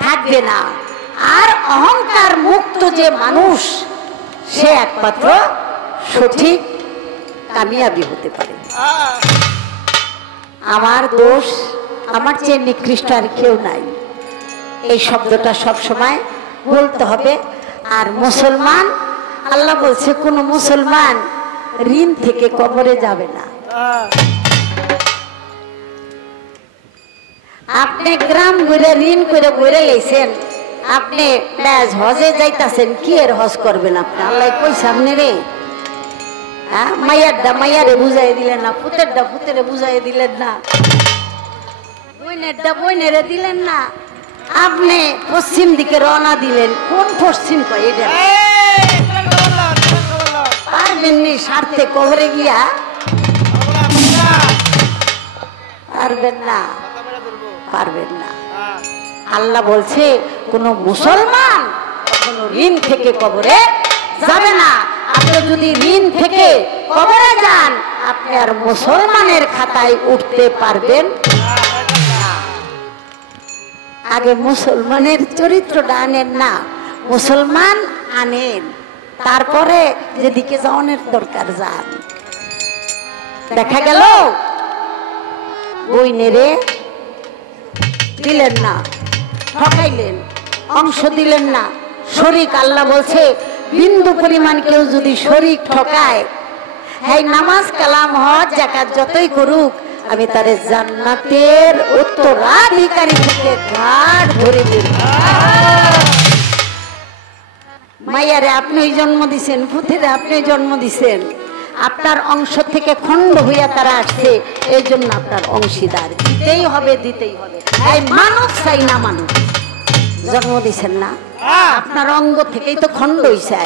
থাকবে না। আর অহংকার মুক্ত যে মানুষ, সে একমাত্র সঠিক কামিয়াবি হতে পারে। আমার দোষ, আমার চেয়ে নিকৃষ্ট আর কেউ নাই, এই শব্দটা সব সময় বলতে হবে। আর মুসলমান, আল্লাহ বলছে কোন মুসলমান ঋণ থেকে কবরে যাবে না। আপনি গ্রাম ঘুরে ঋণ করে ঘুরে লেছেন, আপনি হজে যাইতাছেন, কি এর হজ করবেন আপনি? আল্লাহ কই সামনে রে, মাইয়ারটা মাইয়ারে বুঝাই দিলেন না, পুতেরটা পুতেরে বুঝাই দিলেন না, বইনেরটা বইনেরে দিলেন না, আপনি পশ্চিম দিকে রওনা দিলেন। কোন পশ্চিম কয় এটা পারবেন নি স্বার্থে কবরে গিয়া? পারবেন না, পারবেন না। আল্লাহ বলছে কোন মুসলমান কখনো ঋণ থেকে কবরে যাবে না। আপনি যদি ঋণ থেকে কবরে যান, আপনি আর মুসলমানের খাতায় উঠতে পারবেন না। আগে মুসলমানের চরিত্রটা আনেন না, মুসলমান আনেন, তারপরে যেদিকে যাওয়ার দরকার যান। দেখা গেল বইনেরে দিলেন না, ঠকাইলেন, অংশ দিলেন না, শরীক। আল্লাহ বলছে বিন্দু পরিমাণ কেউ যদি শরীক ঠকায়, হ্যাঁ নামাজ কালাম হজ যাকাত যতই করুক, আমি তারে জান্নাতের উত্তরাধিকারী থেকে ঘাট ধরে দেব। মাইয়ারে আপনি জন্ম দিছেন, পুত্রে আপনি জন্ম দিছেন, আপনার অংশ থেকে খণ্ড হইয়া তারা আসছে, এই জন্য আপনার অংশীদার দিতেই হবে, দিতেই হবে। এই মানুষ চাই না, মানুষ জন্ম দিছেন না, আপনার অঙ্গ থেকেই তো খণ্ড হইছে,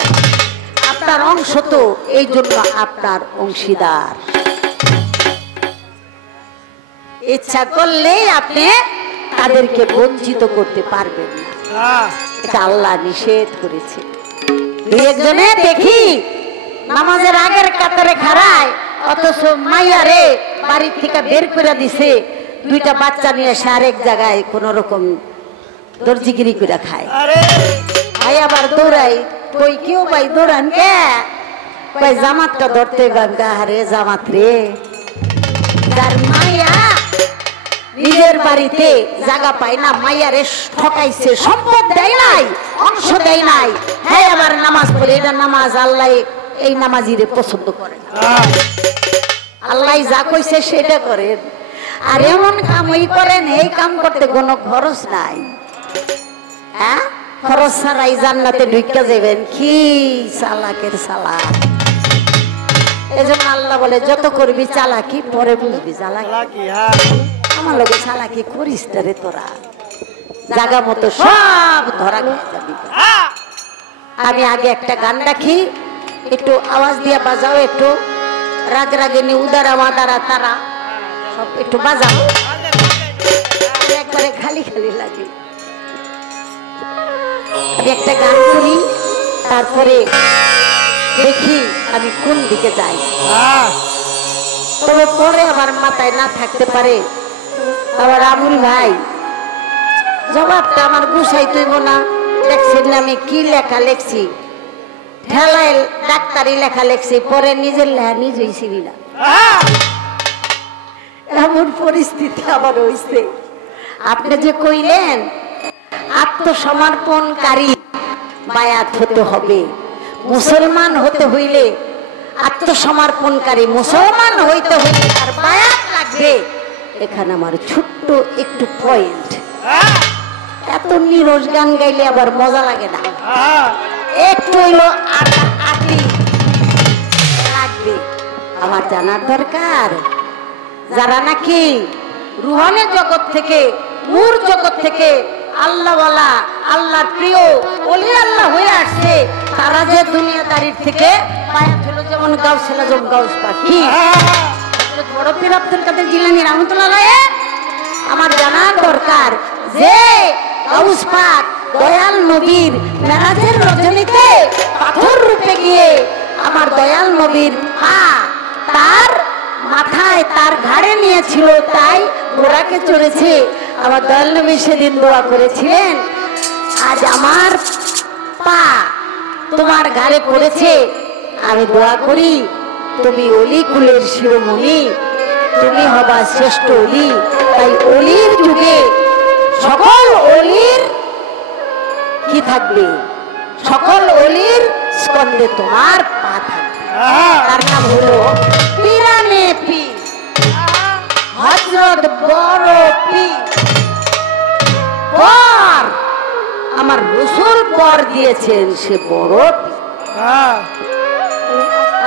আপনার অংশ তো, এই জন্য আপনার অংশীদার। ইচ্ছা করলেই আপনি তাদেরকে বঞ্চিত করতে পারবেন না, এটা আল্লাহ নিষেধ করেছে। দুই একজনে দেখি নামাজের আগের কাতারে খাড়ায়, অথচ মাইয়ারে বাড়ি থেকে বের করে দিছে, দুইটা বাচ্চা নিয়ে এসে আরেক জায়গায় কোন রকম দর্জিগিরি করে খায়। ভাই আবার দৌড়াই, কই কেউ ভাই দৌড়ান কে? ভাই জামাতটা ধরতে গঙ্গা, হারে জামাত রে, যার মাইয়া নিজের বাড়িতে জায়গা পায় না, মাইয়ারে ঠকাইছে, সম্পদ দেয় নাই, অংশ দেয় নাই, হ্যাঁ আবার নামাজ পড়ে, এটা নামাজ আল্লাহ এই নামাজিরে পছন্দ করে না। আল্লাহ যা কইছে সেটা করেন। আর এমন কামই করেন, এই কাম করতে কোনো খরচ নাই। হ্যাঁ, খরচ ছাড়াই জান্নাতে ঢুকে যাবেন। কি চালাকের চালাক! এজন্য আল্লাহ বলে যত করবি চালাকি পরে বুঝবি চালাকি। আমার লোকে চালাকি করিস রে তোরা, জায়গা মতো সব ধরা খেয়ে যাবি। আমি আগে একটা গান রাখি, একটু আওয়াজ দিয়ে বাজাও, একটু রাগ রাগিনী উদারা মাদারা তারা সব একটু বাজাও, একবারে খালি খালি লাগে। আমি একটা গান করি, তারপরে দেখি আমি কোন দিকে যাই। তবে পরে আমার মাথায় না থাকতে পারে, আবার আবুল ভাই জবাবটা আমার গুছাই তুইব না। দেখছেন না আমি কি লেখা লেখছি, ঠেলায় ডাক্তারি লেখা লেখছি, পরে নিজের লেখা নিজেই ছিলি না। এমন পরিস্থিতি আবার হয়েছে। আপনি যে কইলেন আত্মসমর্পণকারী বায়াত হতে হবে, মুসলমান হতে হইলে আত্মসমর্পণকারী মুসলমান হইতে হইলে আর বায়াত লাগবে। এখানে আমার ছোট্ট একটু পয়েন্ট। এত নিরস গান গাইলে আবার মজা লাগে না, একটু হইলো আটলি লাগবে। আমার জানার দরকার, যারা নাকি রুহানের জগৎ থেকে, নূর জগৎ থেকে আল্লাহওয়ালা, আল্লাহর প্রিয় ওলি আল্লাহ হয়ে আসছে, তারা যে দুনিয়াদারির থেকে বায়াত হলো। যেমন গাউসুল আজম গাউস পাখি, বড় পীর আব্দুল কাদের জিলানী রাহমাতুল্লাহ আলাইহি। আমার জানার দরকার যে গাউস পাক দয়াল নবীর মেরাজের রজনীতে পাথর রূপে গিয়ে আমার দয়াল নবীর পা তার মাথায় তার ঘাড়ে নিয়েছিল, তাই ঘোড়াকে চড়েছে। আমার দয়াল নবী সেদিন দোয়া করেছিলেন, আজ আমার পা তোমার ঘাড়ে পড়েছে, আমি দোয়া করি তুমি অলি কুলের শিরোমণি, তুমি হবা শ্রেষ্ঠ অলি। তাই অলির যুগে সকল অলির কি থাকবে, সকল অলির স্কন্ধে তোমার পা থাকবে। তার নাম হলো পীরানে পীর হযরত বড় পীর। পর আমার রাসূল পর দিয়েছেন, সে বড় পীর।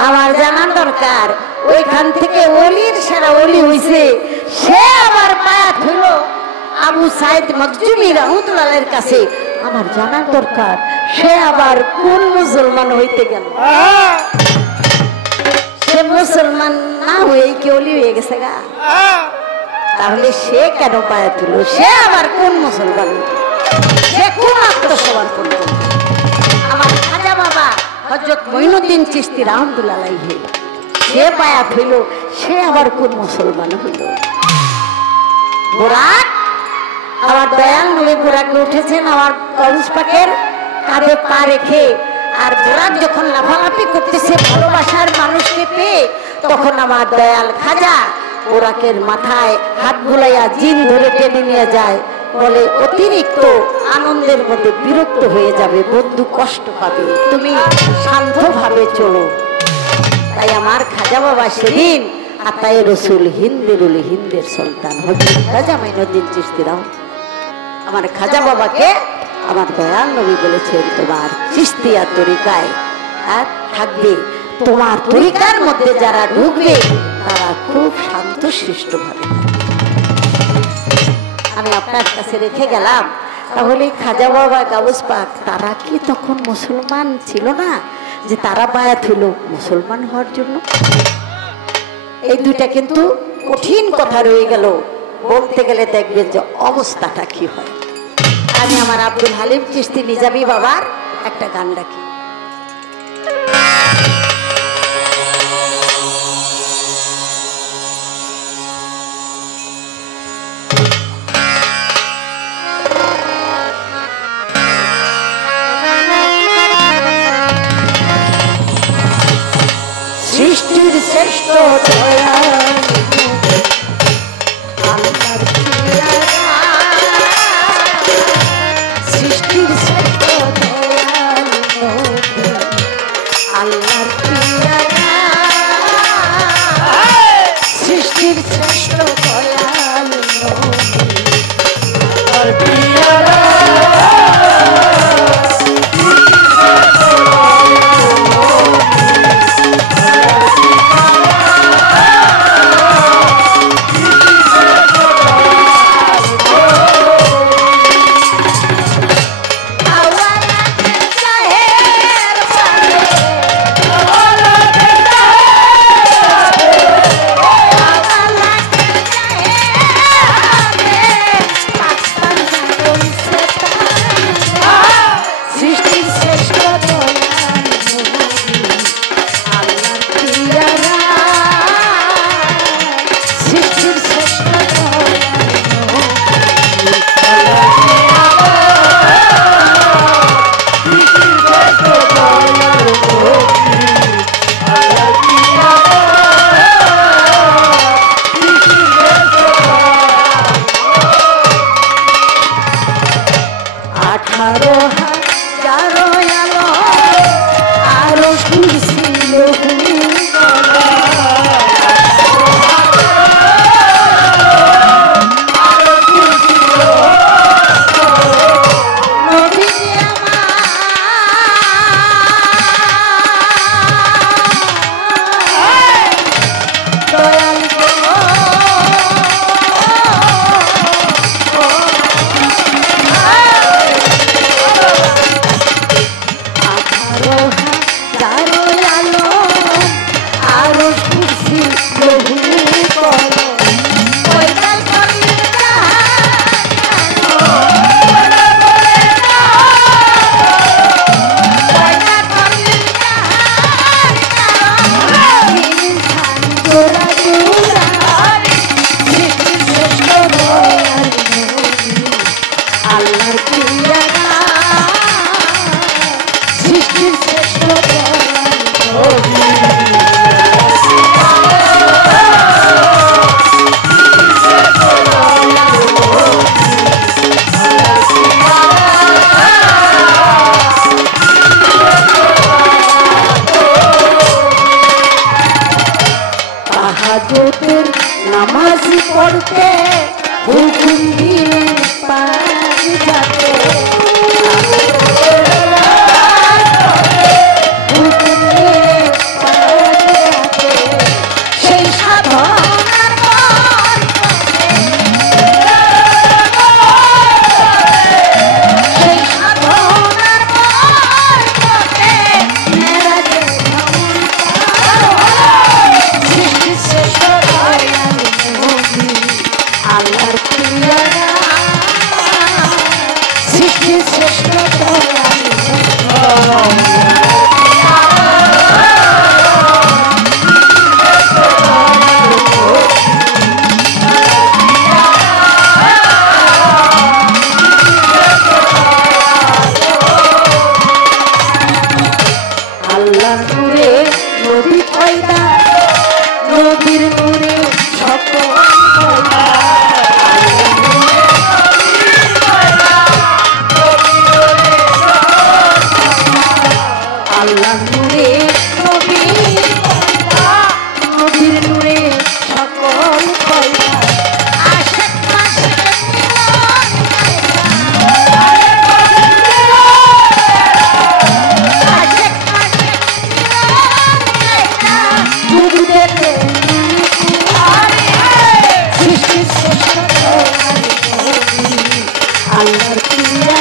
আমার জানার দরকার, ওইখান থেকে অলির সেরা অলি হইছে, সে আবার বায়াত হলো আবু সাইদ মখজুমি রাহমাতুল্লাহ আলাইহির কাছে। আমার জানার দরকার, সে আবার কোন মুসলমান হইতে গেল? সে মুসলমান না হয়ে কি অলি হয়ে গেছে গা? তাহলে সে কেন বায়াত হলো? সে আবার কোন মুসলমান? সে কোন আত্মসমর্পণ করল? আমার খাজা বাবা হযরত মঈনুদ্দিন চিশতি রাহমাতুল্লাহ আলাইহি, সে বায়াত হইল, সে আবার কোন মুসলমান হইল? বুরাক, আমার দয়াল নবী বুরাকে উঠেছেন আমার গাউস পাকের কাঁধে পা রেখে। আর বুরাক যখন লাফালাফি করতেছে ভালোবাসার মানুষকে পেয়ে, তখন আমার দয়াল খাজা বুরাকের মাথায় হাত বুলাইয়া জিন ধরে টেনে নিয়ে যায়, বলে অতিরিক্ত আনন্দের মধ্যে বিরক্ত হয়ে যাবে, বন্ধু কষ্ট পাবে, তুমি শান্তভাবে চলো। তাই আমার খাজা বাবা সেদিন আতায়ে রসুল হিন্দের উলি হিন্দের সুলতান হযরত খাজা মঈনুদ্দিন চিশতি আমার খাজা বাবাকে আমার দয়াল নবী বলেছেন, তোমার চিশতিয়া তরিকায় আর থাকবে, তোমার তরিকার মধ্যে যারা ঢুকবে তারা খুব শান্তশিষ্ট ভাবে। আমি আপনার কাছে রেখে গেলাম, তাহলে খাজা বাবা গাউস পাক তারা কি তখন মুসলমান ছিল না, যে তারা বায়াত হলো মুসলমান হওয়ার জন্য? এই দুইটা কিন্তু কঠিন কথা রয়ে গেল, বলতে গেলে দেখবেন যে অবস্থাটা কি হয়। আমি আমার আব্দুল হালিম চিশতি নিজামী বাবার একটা গান রাখি। সৃষ্টির শ্রেষ্ঠ সৃষ্টির শ্রেষ্ঠ আল্লাহর পথে হুকুম দিলেন পারি যাতে হুকুম দিলেন পারি যাতে সেই সাধনার পথ সেই সাধনার পথে মেরাজে সৃষ্টি শ্রেষ্ঠ আল্লাহর প্রিয়রা সৃষ্টি শ্রেষ্ঠ আল্লাহ নূরে নদী পয়দা নদীর নূরে সকল পয়দা আল্লাহ নূরে নবী পয়দা নদীর নূরে সকল পয়দা আশিক মাশিক আশিক মাশিক দুধেতে সৃষ্টি শ্রেষ্ঠ আল্লাহর প্রিয়া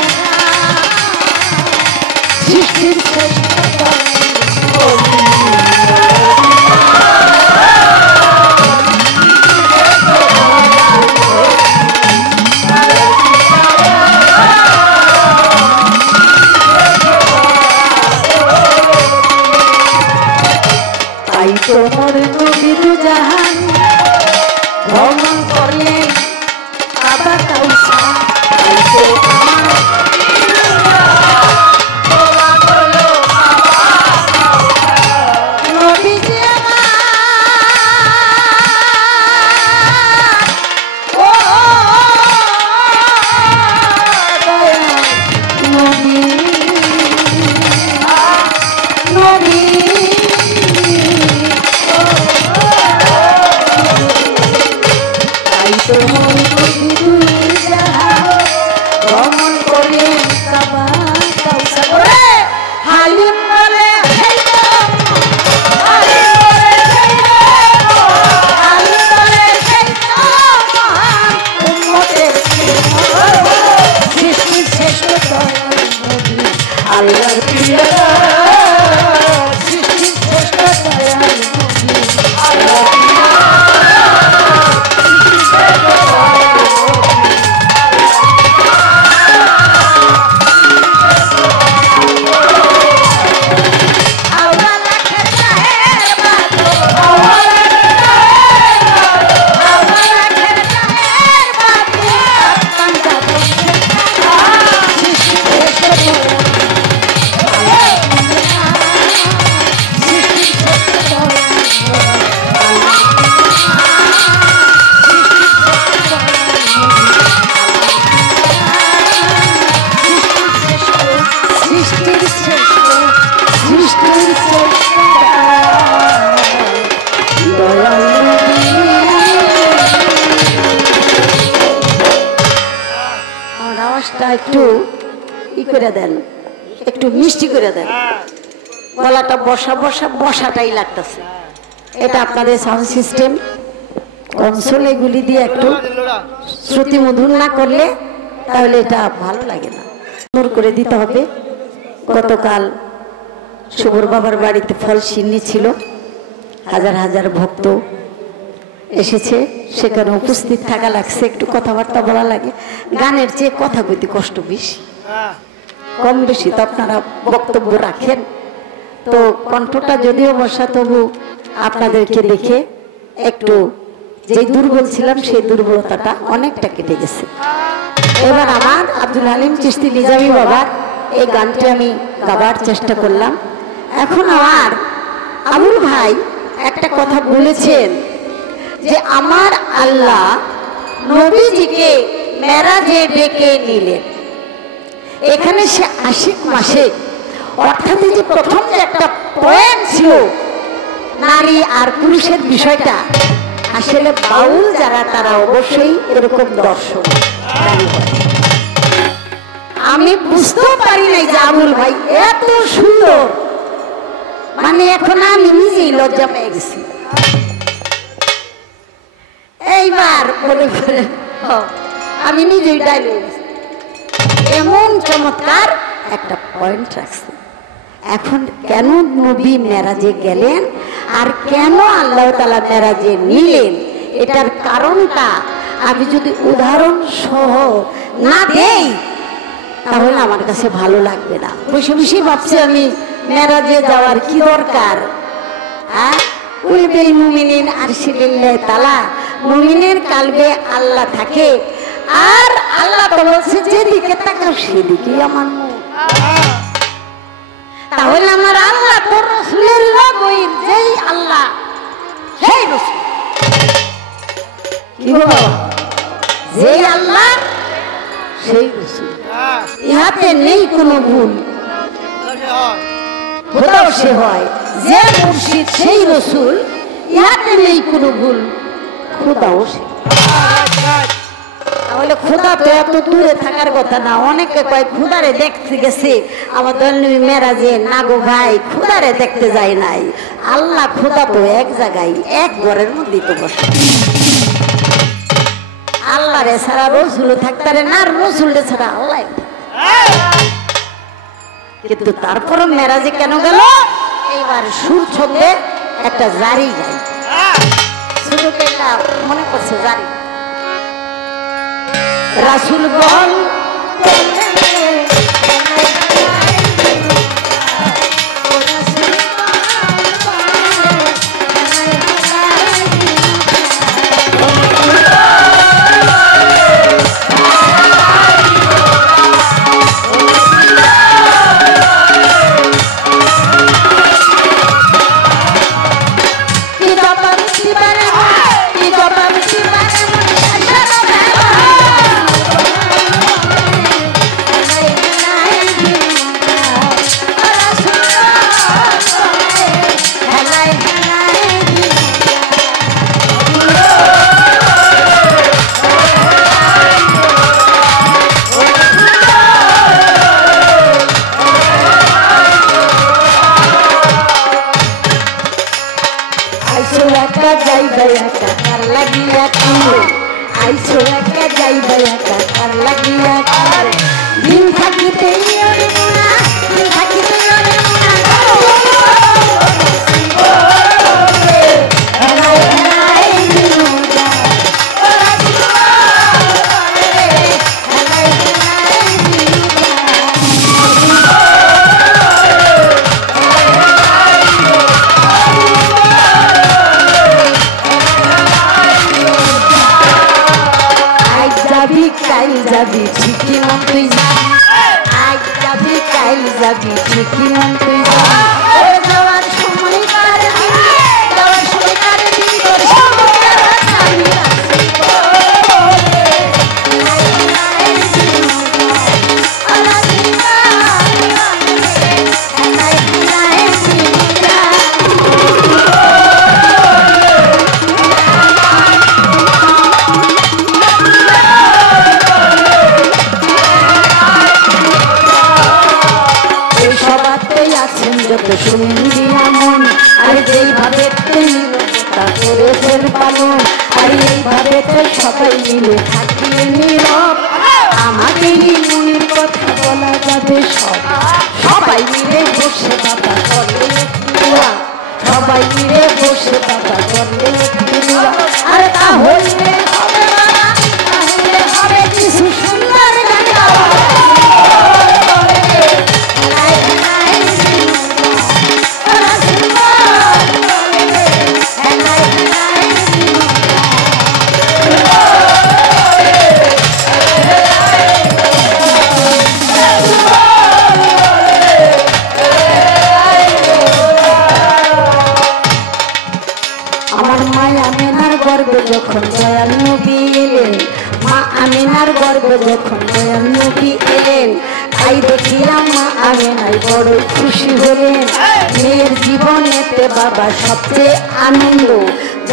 সৃষ্টির শ্রেষ্ঠ তাই তোমার নবী দুজাহান ভ্রমণ করলেন কাবা কাউসা তাই তো নবীজি আমার ও দয়া নবী নবী তাই তো ভ্রমণ করে কাবা কাউসা করে হালিম বলে সৃষ্টির শ্রেষ্ঠ আল্লাহর প্রিয় সৃষ্টির শ্রেষ্ঠ একটু ই করে দেন, একটু মিষ্টি করে দেন, গলাটা বসা বসা বসাটাই লাগতেছে। এটা আপনাদের সাউন্ড সিস্টেম কনসোল এগুলি দিয়ে একটু শ্রুতি মধুর না করলে তাহলে এটা ভালো লাগে না, মধুর করে দিতে হবে। গতকাল শুভর বাবার বাড়িতে ফল সিন্নি ছিল, হাজার হাজার ভক্ত এসেছে, সেখানে উপস্থিত থাকা লাগছে, একটু কথাবার্তা বলা লাগে। গানের চেয়ে কথা বলতে কষ্ট বেশি, কম বেশি তো আপনারা বক্তব্য রাখেন, তো কণ্ঠটা যদিও বসা তবু আপনাদেরকে দেখে একটু যে দুর্বল ছিলাম সেই দুর্বলতাটা অনেকটা কেটে গেছে। এবার আমার আব্দুল হালিম চিশতি নিজামী বাবার এই গানটি আমি গাবার চেষ্টা করলাম। এখন আমার আবুল ভাই একটা কথা বলেছেন যে আমার আল্লাহ নবীজিকে মেরাজে ডেকে নিলেন। এখানে সে আশিক মাসে, অর্থাৎ যে প্রথম যে একটা পয়েন্ট ছিল নারী আর পুরুষের বিষয়টা, আসলে বাউল যারা তারা অবশ্যই এরকম দর্শন। আমি বুঝতেও পারি নাই যে আবুল ভাই এত সুন্দর, মানে এখন আমি নিজেই লজ্জা পেয়ে গেছি। এইবার মনে করে আমি নিজেই ডাইলে এমন চমৎকার একটা পয়েন্ট রাখছি। এখন কেন নবী মেরাজে গেলেন আর কেন আল্লাহ তাআলা মেরাজে নিলেন, এটার কারণটা আমি যদি উদাহরণ সহ না দেই তাহলে আমার কাছে ভালো লাগবে না। বসে বসে ভাবছি আমি মেরাজে যাওয়ার কি দরকার। হ্যাঁ, উলবিল মুমিনিন আরশিলিল্লাহ তাআলা, মুমিনের কালবে আল্লাহ থাকে। আর আল্লাহ তো বলছে যেদিকে তাকাও সেদিকেই আমার মুখ। তাহলে আমার আল্লাহ তো রাসূলের লগই, যেই আল্লাহ সেই রাসূল। কি বাবা, যেই আল্লাহ সেই রাসূল, ইহাতে নেই কোনো ভুল। খোদাও সে হয়, যে মুর্শিদ সেই রাসূল, ইহাতে নেই কোনো ভুল, খোদাও সে। তাহলে খোদা তো এত দূরে থাকার কথা না। অনেকে কয় খোদারে দেখতে গেছে, আমাদের নবী মেরাজে না গো ভাই, খোদারে দেখতে যায় নাই। আল্লাহ খোদা তো এক জায়গায়, এক ঘরের মধ্যেই তো বসে। আল্লাহ রে ছাড়া রসুল থাকতারে না, রসুল রে ছাড়া আল্লাহ। কিন্তু তারপরে মেরাজে কেন গেল? এইবার সুর ছন্দে একটা জারি গাই, শুধু এটা মনে করছে জারি। রাসূল বল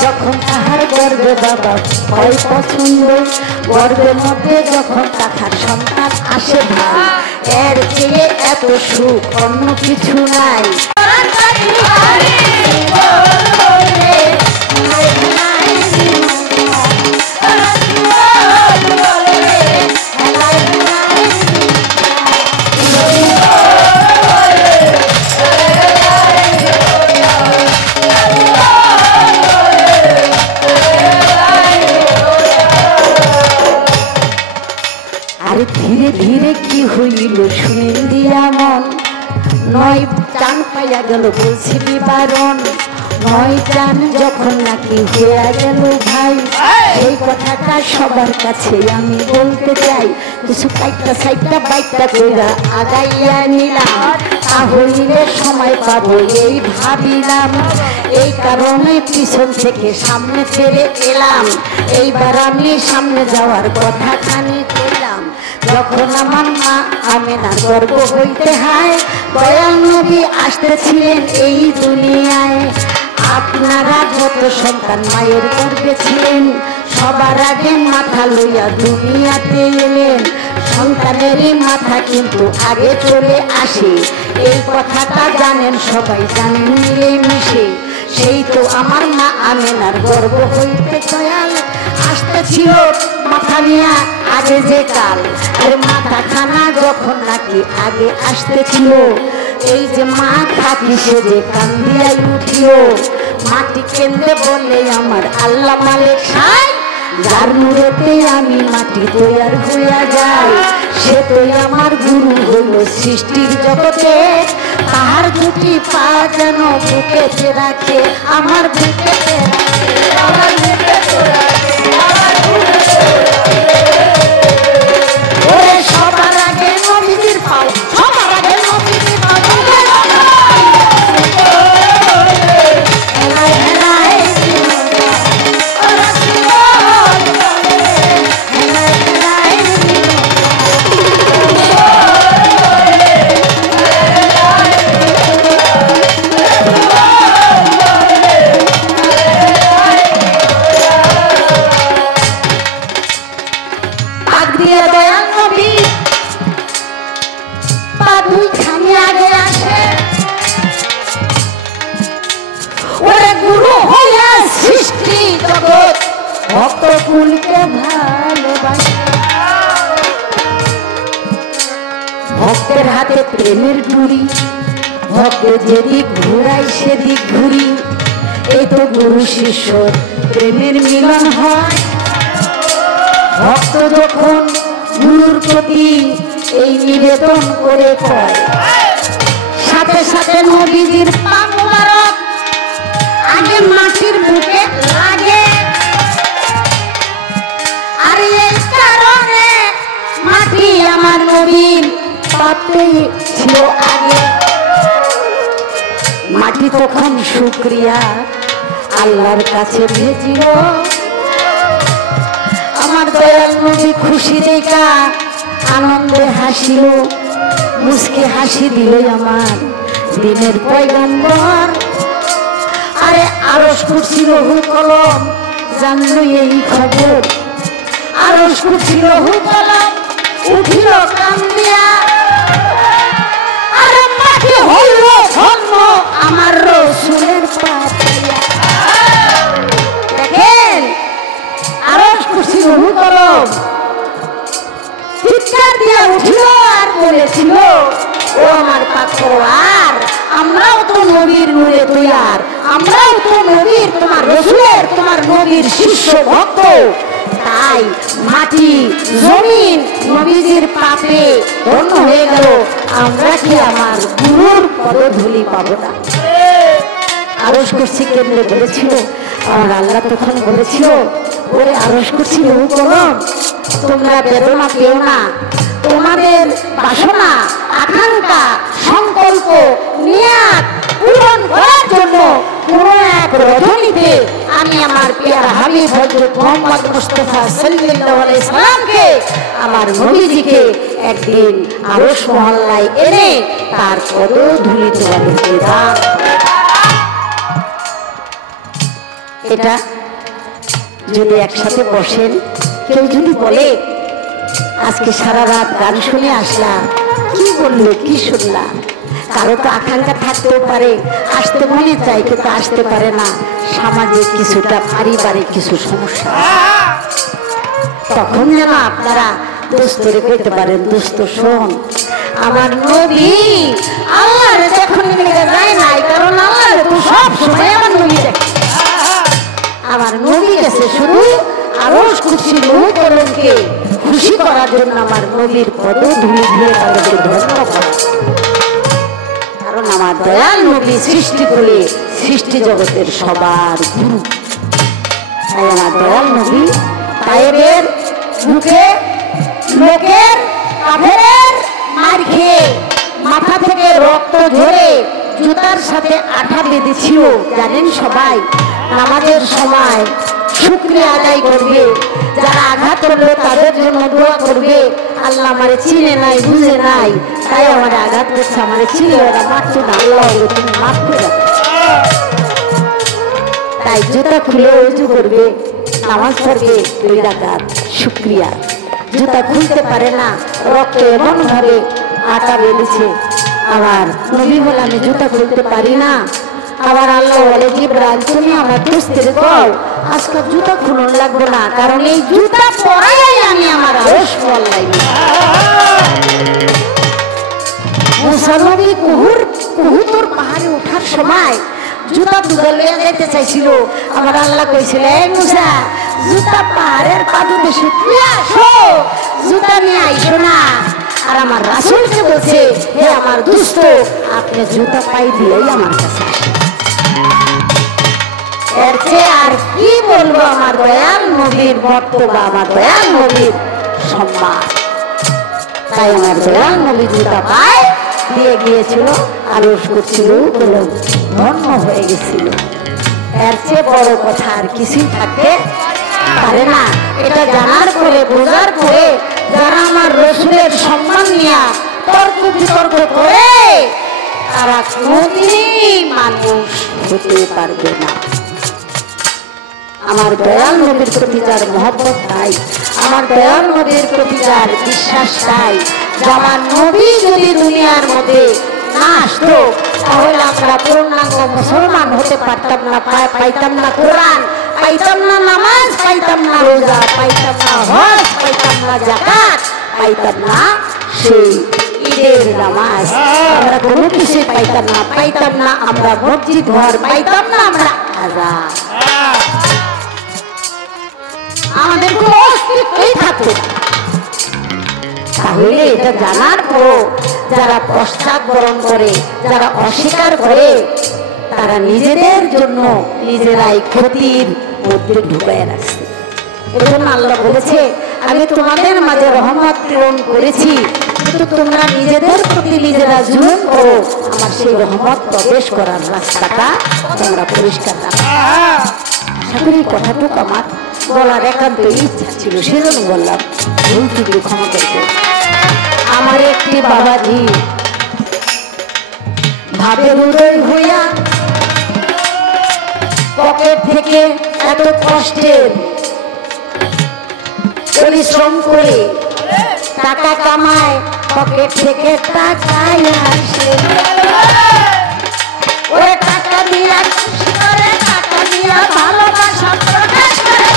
যখন তাহার গর্বে বাবা হয় পছন্দ, গর্বের মধ্যে যখন তাহার সন্তান আসে ভাই, এর চেয়ে এত সুখ অন্য কিছু নাই। ধীরে ধীরে কি হইল শুনেন দিয়া মন, নয় টান পাইয়া গেল বলছি বিবরণ, নয় টান যখন নাকি হইয়া গেল ভাই, এই কথাটা সবার কাছে আমি বলতে চাই। কিছু কাইটা সাইটা বাইকটা কইরা আগাইয়া নিলাম, তাহলে সময় পাবো এই ভাবিলাম, এই কারণে পিছন থেকে সামনে ফিরে এলাম। এইবার আমি সামনে যাওয়ার কথা খানি কইলাম, যখন আমার মা আমেনার গর্ব হইতে হয়, দয়াল নবী আসতেছিলেন এই দুনিয়ায়। আপনারা যত সন্তান মায়ের গর্ভে ছিলেন, সবার আগে মাথা লইয়া দুনিয়াতে এলেন। সন্তানেরই মাথা কিন্তু আগে চলে আসে, এই কথাটা জানেন সবাই, জানেন মিলে মিশে। সেই তো আমার মা আমেনার গর্ব হইতে দয়াল আসতেছিল মাথা নিয়া আগে যে কাল, এর মাথা খানা যখন নাকি আগে আসতেছিল, এই যে মাথা কিসে যে কান্দিয়াই উঠিল, মাটি কেন্দ্রে বলে আমার আল্লাহ মালিক সাই, যার নূরেতে আমি মাটি তৈয়ার হইয়া যাই, সে তো আমার গুরু হইল সৃষ্টির জগতে। তাহার দুটি পা যেন বুকেতে রাখে, আমার বুকেতে রাখে, আমার বুকেতে রাখে, আমার বুকেতে রাখে। ওরে সবার আগে নবীজির পাও, সবার আগে নবীজির পাও, ভক্তকুলকে ভালোবাসে। ভক্তের হাতে প্রেমের ডুরি, ভক্তের যেদিক ঘুরাই সেদিক ঘুরি, এই তো গুরু শিষ্যর প্রেমের মিলন হয়। ভক্ত যখন গুরুর প্রতি এই নিবেদন করে কয়, সাথে সাথে নবীজির পা মোবারক আগে মাটির বুকে লাগে। আর এই কারণে মাটি আমার নবীর পাপে ছিল আগে। মাটি তখন শুকরিয়া আল্লাহর কাছে ভেজিল, আমার দয়াল নবী খুশি দেখা আনন্দে হাসিল, মুস্কি হাসি দিল আমার দিনের পয়গম্বর। আরে আরশ কুরসি লৌহ কলম জানলো এই খবর, আরশ কুরসি লৌহ কলম উঠিল কান্দিয়া, আরে মাটি হইল ধন্য আমার রসুলের পাতিয়া। দেখেন আরশ কুরসি লৌহ কলম চিৎকার দিয়া উঠিল আর বলেছিল, ও আমার পাথর, আমরাও তো নবীর নূরে তৈয়ার, আমরাও তো নবীর তোমার রসুলের তোমার নবীর শিষ্য ভক্ত, তাই মাটি জমিন নবীজির পাপে ধন্য হয়ে গেল, আমরা কি আমার গুরুর পদধূলি পাবো না? আরশ কুরসি কেন্দ্রে বলেছিল, আমার আল্লাহ তখন বলেছিল, ওরে আরশ কুরসি লৌহ কলম তোমরা বেদনা পেও না, তোমাদের বাসনা আকাঙ্ক্ষা সংকল্প নিয়াত পূরণ করার জন্য কোন এক রজনীতে আমি আমার পিয়ার হাবিব হযরত মুহাম্মদ মুস্তাফা সাল্লাল্লাহু আলাইহি সাল্লামকে আমার নবীজিকে একদিন আরশ মহল্লায় এনে তার পদধূলি তোমাদেরকে দান। এটা যদি একসাথে বসেন, কেউ যদি বলে আজকে সারা রাত গান শুনে আসলাম, কি বললো কি শুনলাম, কারো তো আকাঙ্ক্ষা থাকতেও পারে, আসতে মনে চাই কিন্তু আসতে পারে না, সামাজিক কিছুটা পারিবারিক কিছু সমস্যা, তখন যেন আপনারা দোস্তরে কইতে পারেন, দোস্ত শোন আমার নবী আল্লাহর যখন যায় নাই, কারণ আল্লাহর তো সব সময় আমার নবী দেখে, আমার নবী গেছে শুধু আরশ কুরসি লোককে খুশি করার জন্য, আমার নবীর পদ ধুলি ধুয়ে তাদেরকে ধন্যবাদ, কারণ আমার দয়াল নবী সৃষ্টি করে সৃষ্টি জগতের সবার গুরু। তাই আমার দয়াল নবী তায়েবের মুখে লোকের কাফেরের মার খেয়ে মাথা থেকে রক্ত ঝরে জুতার সাথে আঠা বেঁধেছিল, জানেন সবাই নামাজের সময় শুকরিয়া আদায় করবে, যারা আঘাত করবে তাদের জন্য দোয়া করবে, আল্লাহ আমারে চিনে নাই বুঝে নাই তাই আমার আঘাত করছে, আমার চিনে ওরা মারতো না, আল্লাহ তুমি মাফ করে, তাই জুতা খুলে উজু করবে, নামাজ পড়বে 2 রাকাত শুকরিয়া, জুতা খুলতে পারে না, রক্ত এমন ভাবে আটা বেঁধেছে, আমার নবী বলে আমি জুতা খুলতে পারি না, আবার আল্লাহ বলে জিবরাইল তুমি আমার দোস্তের কও আজকে জুতা খুলন লাগবে না, কারণ এই জুতা পরাই আমি আমার আরশ মোল্লাই মুসা নবী কুহুতুর পাহাড়ে ওঠার সময় জুতা দুটো লইয়া যাইতে চাইছিল, আমার আল্লাহ কইছিল এই মুসা জুতা পাহাড়ের পাদদেশে তুই আসো, জুতা নিয়ে আইসো না, আর আমার রাসূলকে বলছে হে আমার দোস্ত আপনি জুতা পাই দিয়েই আমার কাছে আসেন, এর চেয়ে আর কি বলবো আমার দয়াল নবীর মর্তবা, আমার দয়াল নবীর সম্মান, তাই আমার দয়াল নবী জুতা পায় দিয়ে গিয়েছিল, আরশ করছিল বলে ধন্য হয়ে গেছিল, এর চেয়ে বড় কথা আর কিছুই থাকতে পারে না। এটা জানার পরে বোঝার পরে যারা আমার রসুলের সম্মান নিয়ে তর্ক বিতর্ক করে তারা কোনদিনই মানুষ হতে পারবে না। আমার দয়াল নবীর প্রতি যার মহব্বত তাই, আমার দয়াল নবীর প্রতি যার বিশ্বাস তাই, আমার নবী যদি দুনিয়ার মধ্যে না আসতো তাহলে আমরা পূর্ণাঙ্গ মুসলমান হতে পারতাম না, পাইতাম না কোরআন, পাইতাম না নামাজ, পাইতাম না রোজা, পাইতাম না হজ, পাইতাম না যাকাত, পাইতাম না সেই ঈদের নামাজ, আমরা কোনো কিছু পাইতাম না, পাইতাম না আমরা মসজিদ ঘর, পাইতাম না আমরা আযান, আমাদের কোনো অস্তিত্বই থাকতো না। তাহলে এটা জানার পর যারা পশ্চাৎবরণ করে, যারা অস্বীকার করে, তারা নিজেদের জন্য নিজেরাই ক্ষতির মধ্যে ঢুকায় রাখছে। এজন্য আল্লাহ বলেছে আমি তোমাদের মাঝে রহমত প্রেরণ করেছি, কিন্তু তোমরা নিজেদের প্রতি নিজেরা জুলুম করো, আমার সেই রহমত প্রবেশ করার রাস্তাটা তোমরা পরিষ্কার রাখো। আশা করি কথাটুকু আমার বলার একান্ত ইচ্ছা ছিল, সেজন্য বললাম, ভুল ত্রুটি ক্ষমা করবো। আমার একটি বাবাজি ভাবে হৃদয় হইয়া পকেট থেকে এত কষ্টের পরিশ্রম করে টাকা কামায়, পকেট থেকে টাকা আসে, ওরে টাকা দিয়া খুশি করে, টাকা দিয়া ভালোবাসা প্রকাশ করে,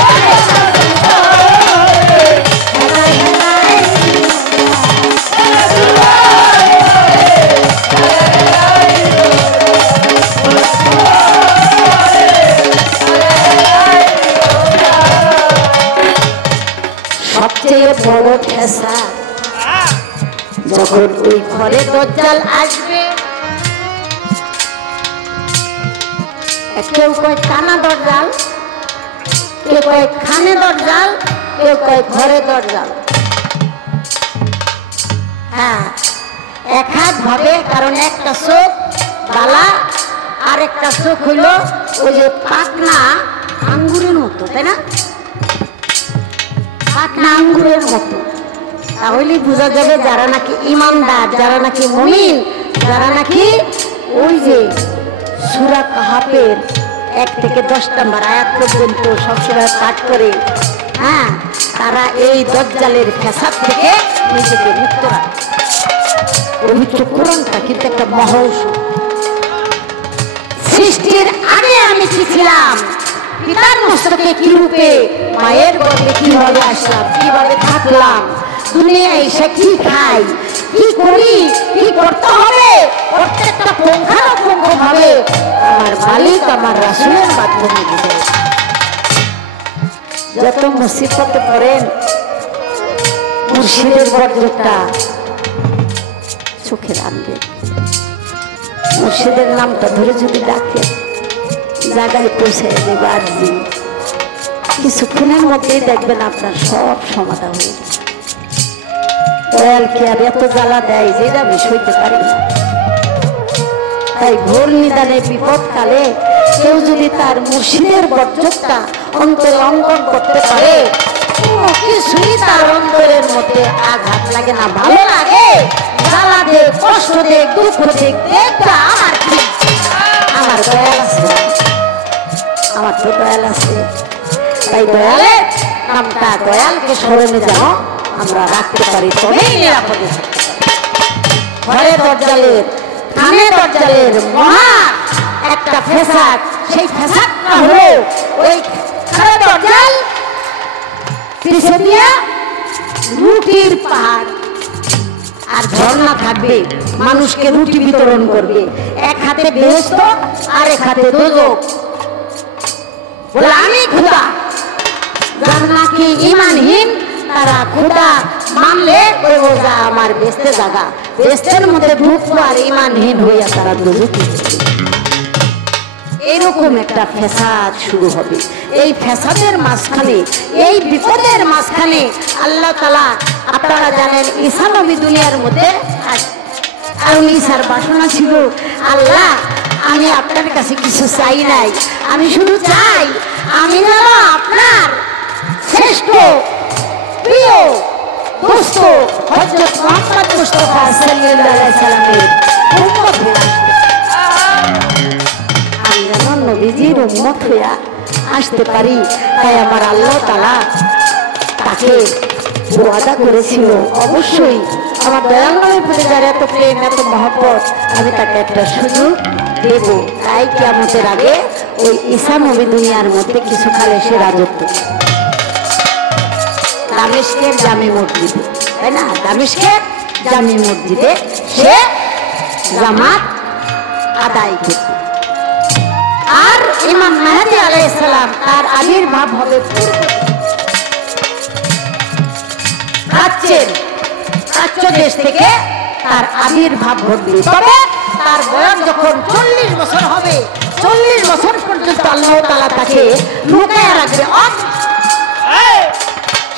সবচেয়ে বড় ঠেসা যখন ওই ঘরে দজ্জাল আসবে, কেউ কয় টানা দজ্জাল, কেউ কয় খানে দজ্জাল, কেউ কয় ঘরে দজ্জাল। হ্যাঁ, এক হাত ভাবে, কারণ একটা চোখ বালা আর একটা চোখ হইল ওই যে পাকনা আঙ্গুরের মতো, তাই না? পাকনা আঙ্গুরের মতো, তাহলে বোঝা যাবে যারা নাকি ইমানদার, যারা নাকি মুমিন, যারা নাকি ওই যে সূরা কাহাফের 1 থেকে 10 নম্বর আয়াত পর্যন্ত সবসময় পাঠ করে, হ্যাঁ, তারা এই দজ্জালের ফ্যাসাদ থেকে নিজেকে মুক্ত রাখে। পবিত্র কোরআনটা কিন্তু একটা মহৌষধ। সৃষ্টির আগে আমি কি ছিলাম, পিতার মস্তকে কি রূপে, মায়ের গর্ভে কিভাবে আসলাম, কিভাবে থাকলাম, দুনিয়ায় এসে কি খাই, কি করি, কি করতে হবে, প্রত্যেকটা পুঙ্খানুপুঙ্খ ভাবে আমার মালিক আমার রাসূলের মাধ্যমে বুঝে। যত মুসিবতে পড়েন, মুর্শিদের বর্জ্যটা চোখে রাখবে। মুর্শিদের নামটা ধরে যদি ডাকে, জায়গায় পৌঁছে দেবে। আর কিছুক্ষণের মধ্যেই দেখবেন আপনার সব সমাধান হয়ে গেছে। দয়াল কি আর এত জ্বালা দেয় যেটা আমি সইতে পারি না। তাই ঘোর নিদানে বিপদ কালে কেউ যদি তার মুর্শিদের বর্জ্যটা অন্তরে অঙ্কন করতে পারে, কোনো কিছুই তার অন্তরের মধ্যে আঘাত লাগে না, ভালো লাগে। জ্বালা দে, কষ্ট দে, দুঃখ দে, দেখটা আমার কি, আমার দয়াল আছে, আমার তো দয়াল আছে। তাই দয়ালের নামটা, দয়ালকে স্মরণে যেন আমরা রাখতে পারি, তবেই নিরাপদে থাকতে পারি। ঘরে দরজালের, থানে দরজালের মহা একটা ফ্যাসাদ, সেই ফ্যাসাদটা হলো ওই ঘরে দরজাল পিছে দিয়া রুটির পাহাড় আর ঝর্ণা থাকবে, মানুষকে রুটি বিতরণ করবে। এক হাতে বেহেশত আর এক হাতে দোজখ। বলে আমি খোদা, যার নাকি ঈমানহীন তারা খোদা মানলে ওই যা আমার বেহেশতে জায়গা, বেহেশতের মধ্যে ঢুকবো আর ঈমানহীন হইয়া তারা দোজখে যাবে। এরকম একটা ফ্যাসাদ শুরু হবে। এই ফ্যাসাদের মাঝখানে, এই বিপদের মাঝখানে আল্লাহ তাআলা, আপনারা জানেন ঈসা নবী দুনিয়ার মধ্যে কারণ ঈসার বাসনা ছিল, আল্লাহ আমি আপনার কাছে কিছু চাই নাই, আমি শুধু চাই আমি যেন আপনার শ্রেষ্ঠ প্রিয় দোস্ত হযরত মুহাম্মদ মুস্তাফা সাল্লাল্লাহু আলাইহি সাল্লামের উম্মত হয়ে আসতে, আমি যেন নবীজির উম্মত হয়ে আসতে পারি। তাই আমার আল্লাহ তাআলা তাকে ওয়াদা করেছিল, অবশ্যই আমার দয়াল নবীর প্রতি যার এত প্রেম, এত মহব্বত, আমি তাকে একটা সুযোগ দেব। তাই কিয়ামতের আগে ওই ঈসা নবী দুনিয়ার মধ্যে কিছুকাল এসে রাজত্ব, দামেস্কের জামি মসজিদে, তাই না, দামেস্কের জামি মসজিদে সে জামাত আদায় করবে। আর ইমাম মেহেদী আলাইহিস সালাম তার আবির্ভাব হবে প্রাচ্য দেশ থেকে, তার আবির্ভাব ঘটবে। তবে তার বয়স যখন 40 বছর হবে, 40 বছর পর্যন্ত আল্লাহ তাআলা তাকে লুকায় রাখবে,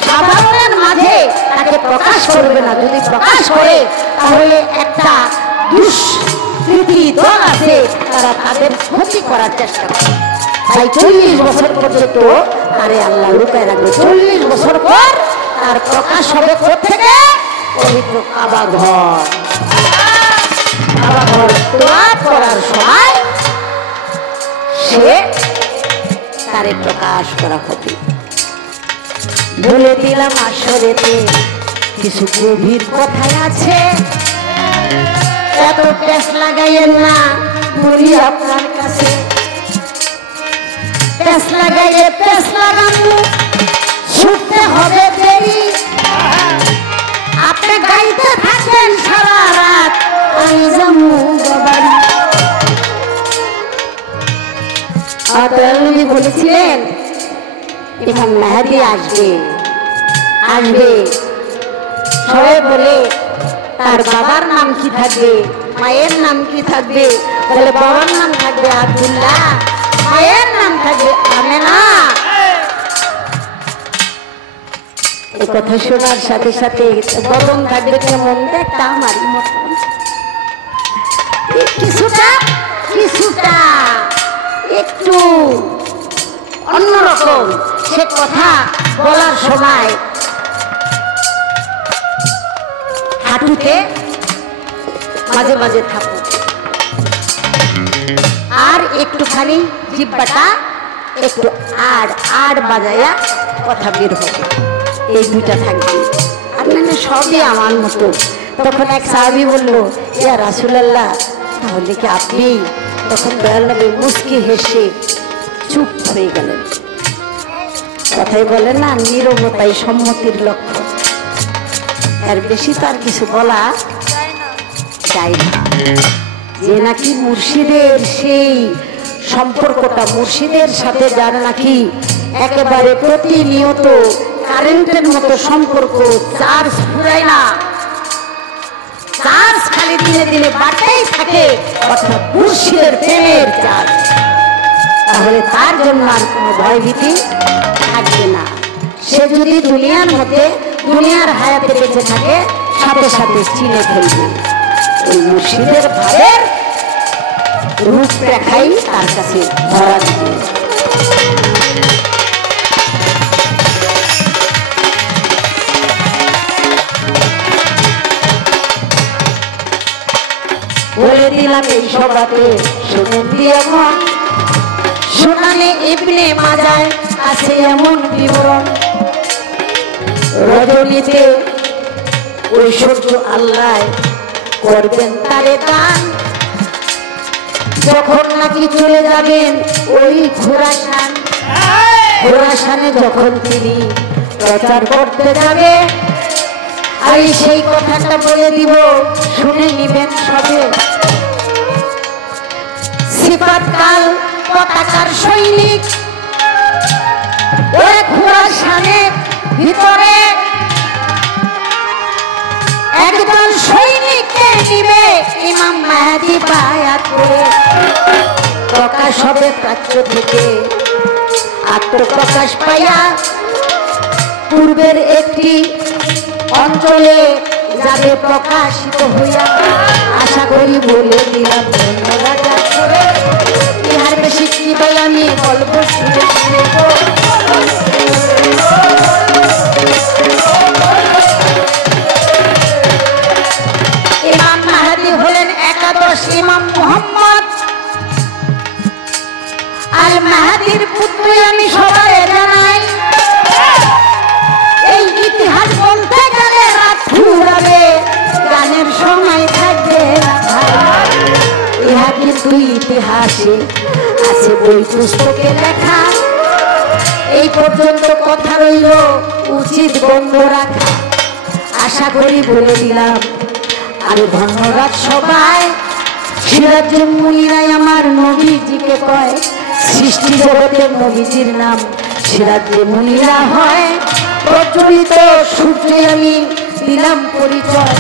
সাধারণের মাঝে তাকে প্রকাশ করবে না। যদি প্রকাশ করে তাহলে একটা দুষ্কৃতী দল আছে, তারা তাদের ক্ষতি করার চেষ্টা করে। তাই 40 বছর পর্যন্ত তারে আল্লাহ লুকায় রাখবে। 40 বছর পর তার প্রকাশ হবে কোত্থেকে? পবিত্র কাবা ঘর। কাবা ঘর তওয়াফ করার সময় সে তারে প্রকাশ করা হবে। বলে দিলাম আসরেতে কিছু গভীর কথাই আছে, এত পেশ লাগাইয়েন না, বলি আপনার কাছে পেশ লাগাইয়ে পেশ লাগানো ছুটতে হবে দেরি। আপনি গাইতে থাকবেন সারা রাত, আমি যাবো বাড়ি। আদরণী বলেছিলেন ইমাম মেহেদী আসবে। সবাই বলে তার বাবার নাম কি থাকবে, মায়ের নাম কি থাকবে? বলে বাবার নাম থাকবে আব্দুল্লাহ, মায়ের নাম থাকবে আমেনা। এই কথা শোনার সাথে সাথে বদন থাকবে কেমন, দেখটা আমারই মতন, কিছুটা একটু অন্যরকম। সে কথা বলার সময় হাঁটুতে মাঝে মাঝে থাকুক, আর একটুখানি জিব্বাটা একটু আড় আড় বাজায়া কথা বের হবে, এই দুইটা থাকবে। আপনার সবই আমার মতো। তখন এক সাহাবী বলল, ইয়া রাসূলুল্লাহ, তাহলে কি আপনি? তখন দয়াল নবী মুস্কি হেসে চুপ হয়ে গেলেন। কথাই বলে না, নীরবতাই সম্মতির লক্ষ্য। এর বেশি তো আর কিছু বলা যায় না। যে নাকি মুর্শিদের সেই সম্পর্কটা, মুর্শিদের সাথে যার নাকি একেবারে প্রতিনিয়ত কারেন্টের মতো সম্পর্ক, চার্জ ফুরায় না, চার্জ খালি দিনে দিনে বাড়তেই থাকে, অর্থাৎ মুর্শিদের প্রেমের চার্জ, তাহলে তার জন্য আর কোনো ভয়ভীতি থাকবে না। সে যদি দুনিয়ার মধ্যে দুনিয়ার হায়াতে বেঁচে থাকে, সাথে সাথে চিনে ফেলবে। ওই মুর্শিদের ভাবের রূপরেখাই তার কাছে ধরা দিবে। বলে দিলাম এই সভাতে শুনুন দিয়ে মন, শুনানে ইবনে মাজায় আছে এমন বিবরণ, রজনীতে ঐশ্বর্য আল্লাহ করবেন তারে দান, যখন নাকি চলে যাবেন ওই খোরাসান, খোরাসানে যখন তিনি প্রচার করতে যাবে, আমি সেই কথাটা বলে দিব, শুনে নিবেন সবে। সিপাতকাল পতাকার সৈনিক ওই খোরাসানের ভিতরে একজন সৈনিককে নিবে ইমাম মাহদী বায়াত করে। প্রকাশ হবে প্রাচ্য থেকে, আত্মপ্রকাশ পাইয়া পূর্বের একটি অঞ্চলে যাবে প্রকাশিত হইয়া। আশা করি বলে দিলাম ধন্যবাদ। ইহার বেশি কি বলে আমি গল্প শুনে ইমাম মাহদী হলেন একাদশ ইমাম মুহাম্মদ আল মাহদীর পুত্র। আমি সবাই জানাই, এই ইতিহাস বলতে গেলে রাত ফুরাবে, গানের সময় থাকবে না। ইহা কিন্তু ইতিহাসে আছে বই পুস্তকে লেখা। এই পর্যন্ত কথা রইল, উচিত বন্ধ রাখা। আশা করি বলে দিলাম। আরে ধন্যবাদ সবাই। সিরাজুল মুনিরাই আমার নবীজিকে কয়, সৃষ্টি জগতের নবীজির নাম সিরাজুল মুনিরা হয়। প্রচলিত সূত্রে আমি দিলাম পরিচয়,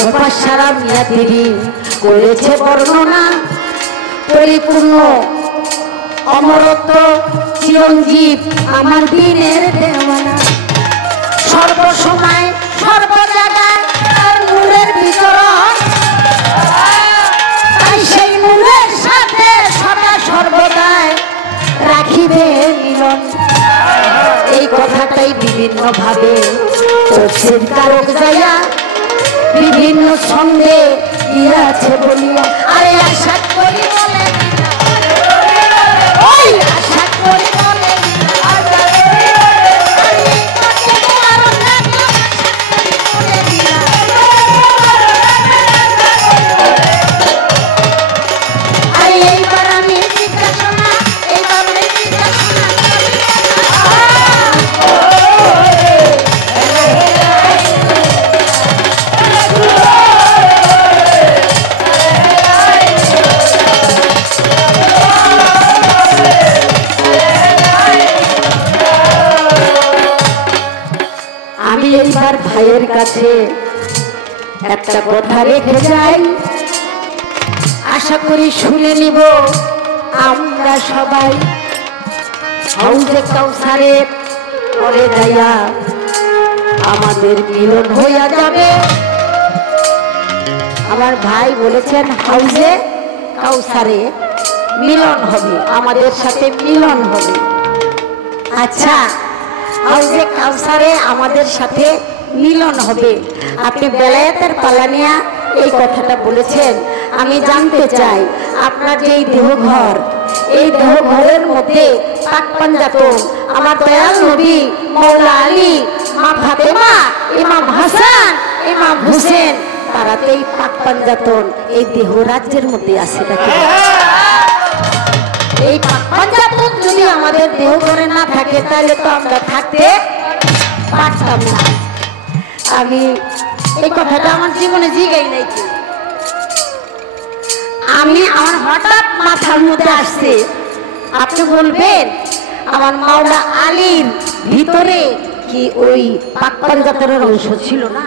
মুফাসসারা মিয়াতিরি করেছে বর্ণনা। পরিপূর্ণ অমরত্ব চিরঞ্জীব আমার দিনের দেওয়ানা। সর্বসময় সর্ব জায়গায় তার নূরের বিচরণ, তাই সেই নূরের সাথে সদা সর্বদাই রাখিবে মিলন। এই কথাটাই বিভিন্ন ভাবে তফসির কারক যাইয়া বিভিন্ন ছন্দে দিয়াছে বলিয়া। আরে আশা করি বলে ওই আশা করি বলে এইবার আমি জিজ্ঞাসা, এইবার এইবার ভাইয়ের কাছে একটা কথা রেখে যাই, আশা করি শুনে নিব আমরা সবাই। হাউজে কাউসারের পরে যাইয়া আমাদের মিলন হইয়া যাবে। আমার ভাই বলেছেন হাউজে কাউসারে মিলন হবে, আমাদের সাথে মিলন হবে। আচ্ছা, হাউজে কাউসারে আমাদের সাথে মিলন হবে, আপনি বেলায়েতের পালানিয়া এই কথাটা বলেছেন। আমি জানতে চাই আপনার যে দেহঘর এই দেহ ঘরের মধ্যে পাক পাঞ্জাতন আমার দয়াল নবী মাওলা আলী, মা ফাতেমা, ইমাম হাসান, ইমাম হুসেন, তারা তো এই পাক পাঞ্জাতন এই দেহ রাজ্যের মধ্যে আছে নাকি? এই পাক পাঞ্জাতন যদি আমাদের দেহ ঘরে না থাকে তাহলে তো আমরা থাকতে পারতাম না। আমি এই কথাটা আমার জীবনে জিগাই নাই, আমি আমার হঠাৎ মাথার মধ্যে আসছে। আপনি বলবেন আমার মাওলা আলীর ভিতরে কি ওই পাক পাঞ্জাতনের অংশ ছিল না,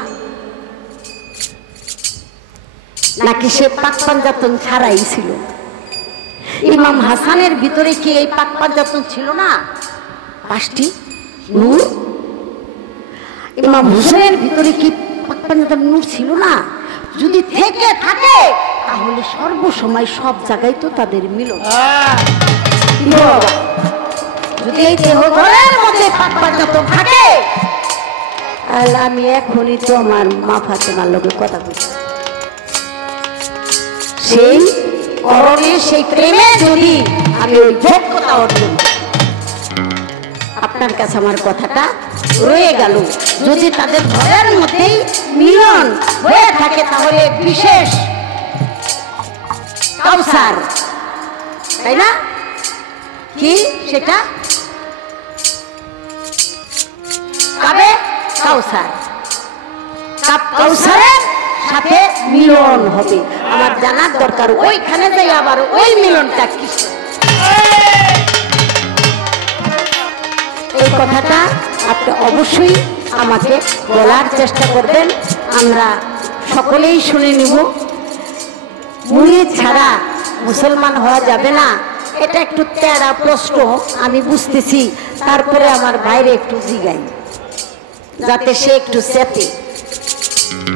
নাকি সে পাক পাঞ্জাতন ছাড়াই ছিল? ইমাম হাসানের ভিতরে কি এই পাক পাঞ্জাতন ছিল না, 5টি নূর? ইমাম হুসেনের ভিতরে কি পাক পাঞ্জাতন নূর ছিল না? যদি থেকে থাকে তাহলে সর্বসময় সব জায়গায় তো তাদের মিলন। যদি এই দেহ ঘরের মধ্যে পাক পাঞ্জাতন থাকে তাহলে আমি এখনই তো আমার মা ফাতেমার লোকের কথা বলছি, সেই করণে সেই প্রেমে যদি আমি ওই যোগ্যতা অর্জন, আপনার কাছে আমার কথাটা রয়ে গেল। যদি তাদের ঘরের মধ্যেই মিলন হয়ে থাকে তাহলে বিশেষ কাউসার, তাই না? কি সেটা কাবে কাউসার, কাউসারের সাথে মিলন হবে। আমার জানার দরকার ওইখানে যাই আবার ওই মিলনটা কি। এই কথাটা আপনি অবশ্যই আমাকে বলার চেষ্টা করবেন, আমরা সকলেই শুনে নিব। মুরিদ ছাড়া মুসলমান হওয়া যাবে না, এটা একটু তেড়া প্রশ্ন আমি বুঝতেছি, তারপরে আমার বাইরে একটু জিগাই যাতে সে একটু চেপে,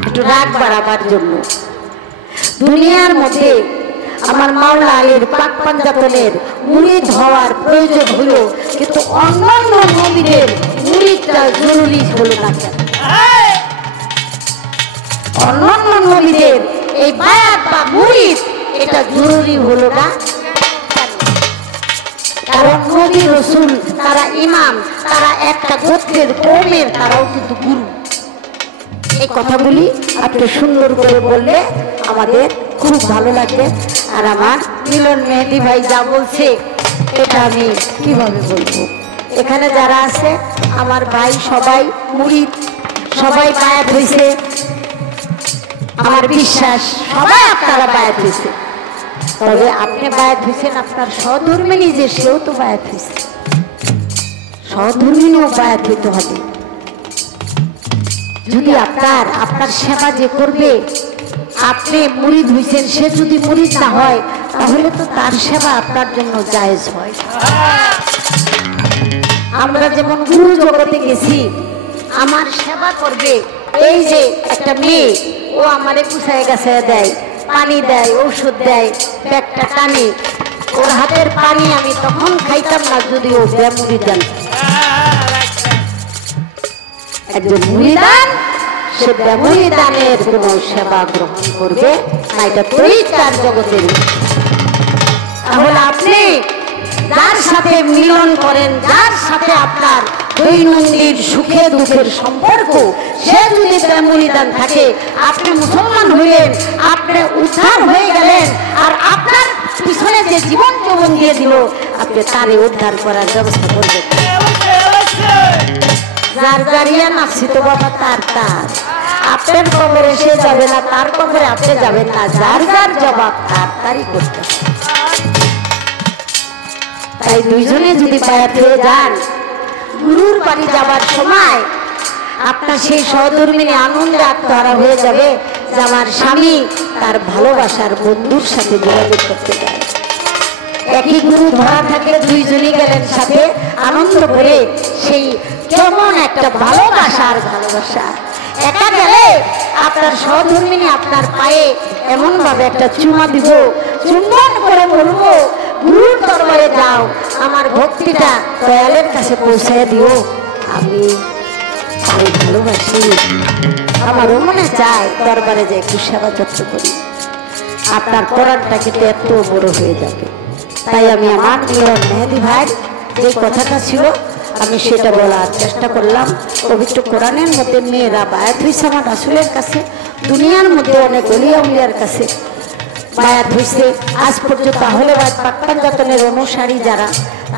একটু রাগ বাড়াবার জন্য। দুনিয়ার মধ্যে আমার মাওলা আলীর পাক পাঞ্জাতনের মুরিদ হওয়ার প্রয়োজন হলো, কিন্তু অন্যান্য নবীদের মুরিদটা জরুরি হলো না কেন? অন্যান্য নবীদের এই বায়াত বা মুরিদ এটা জরুরি হলো না, কারণ নবী রাসূল তারা ইমাম, তারা একটা গোত্রের কওমের, তারাও কিন্তু গুরু। এই কথাগুলি আপনি সুন্দর করে বললে আমাদের খুব ভালো লাগবে। আর আমার মিলন মেহেদি ভাই যা বলছে এটা আমি কিভাবে বলবো? এখানে যারা আছে আমার ভাই সবাই মুরিদ, সবাই বায়াত হয়েছে, আমার বিশ্বাস সবাই আপনারা বায়াত হয়েছে। তবে আপনি বায়াত হয়েছেন আপনার সহধর্মিণী যে সেও তো বায়াত হয়েছে, সহধর্মিণীও বায়াত হইতে হবে। যদি আপনার সেবা যে করবে, আপনি মুরিদ হইছেন, সে যদি মুরিদ না হয় তাহলে তো তার সেবা আপনার জন্য জায়েজ হয়। আমরা যেমন গুরু জগতে গেছি, আমার সেবা করবে, এই যে একটা মেয়ে ও আমারে গুছায় গাছায় দেয়, পানি দেয়, ঔষধ দেয়, ব্যাগটা টানে, ওর হাতের পানি আমি তখন খাইতাম না যদি ও বেমুরিদ জানতাম। একজন মুরিদান সে বেমুরিদানের কোন সেবা গ্রহণ করবে না, এটা পরিষ্কার জগতের। তাহলে আপনি যার সাথে মিলন করেন, যার সাথে আপনার দৈনন্দিন সুখে দুঃখের সম্পর্ক, সে যদি বেমুরিদান থাকে, আপনি মুসলমান হইলেন, আপনি উদ্ধার হয়ে গেলেন, আর আপনার পিছনে যে জীবন যৌবন দিয়ে দিল আপনি তারে উদ্ধার করার ব্যবস্থা করবেন। যার জারিয়া নাচছি তো বাবা তার তার, আপনার কবরে সে যাবে না, তার কবরে আপনি যাবেন না, যার যার জবাব তার তারই করতে। তাই দুইজনে যদি বায়াত হয়ে যান, গুরুর বাড়ি যাবার সময় আপনার সেই সহধর্মিনী আনন্দে আত্মহারা হয়ে যাবে যে আমার স্বামী তার ভালোবাসার বন্ধুর সাথে যোগাযোগ করতে পারে। একই গুরু ধরা থাকলে দুইজনই গেলেন সাথে আনন্দ করে, সেই কেমন একটা ভালোবাসার ভালোবাসা। একা গেলে আপনার সহধর্মিনী আপনার পায়ে এমন ভাবে একটা চুমা দিব, চুম্বন করে বলবো গুরুর দরবারে যাও, আমার ভক্তিটা দয়ালের কাছে পৌঁছে দিও, আমি ভালোবাসি, আমারও মনে চায় দরবারে যে একটু সেবা যত্ন করি। আপনার কোরআনটা কিন্তু এত বড় হয়ে যাবে, তাই আমি আমার মিলন মেহেদি ভাই যে কথাটা ছিল আমি সেটা বলার চেষ্টা করলাম। পবিত্র কোরআনের মধ্যে মেয়েরা বায়াত হয়েছে আমার রাসূলের কাছে, দুনিয়ার মধ্যে অনেক ওলিয়া উলিয়ার কাছে বায়াত হয়েছে আজ পর্যন্ত। তাহলে পাক পাঞ্জাতনের অনুসারী যারা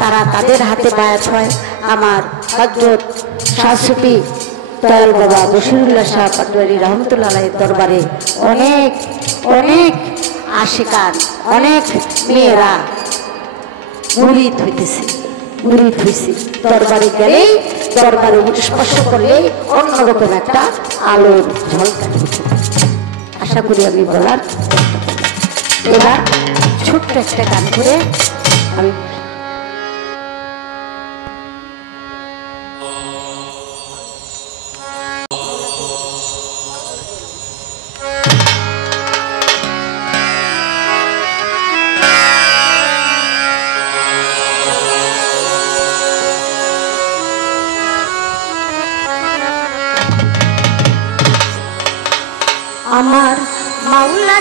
তারা তাদের হাতে বায়াত হয়। আমার হযরত শাহসুফি দয়াল বাবা বশিরুল্লাহ শাহ পাটোয়ারি রহমতুল্লাহ আলাইহির দরবারে অনেক অনেক আশিকান অনেক মেয়েরা মুরিদ হইতেছে, মুরিদ হয়েছে। দরবারে গেলেই দরবারে স্পর্শ করলেই অন্যরকম একটা আলোর ঝলকানি উঠে। আশা করি আমি বলার এবার ছোট্ট একটা গান করে আমি আমার মাওলা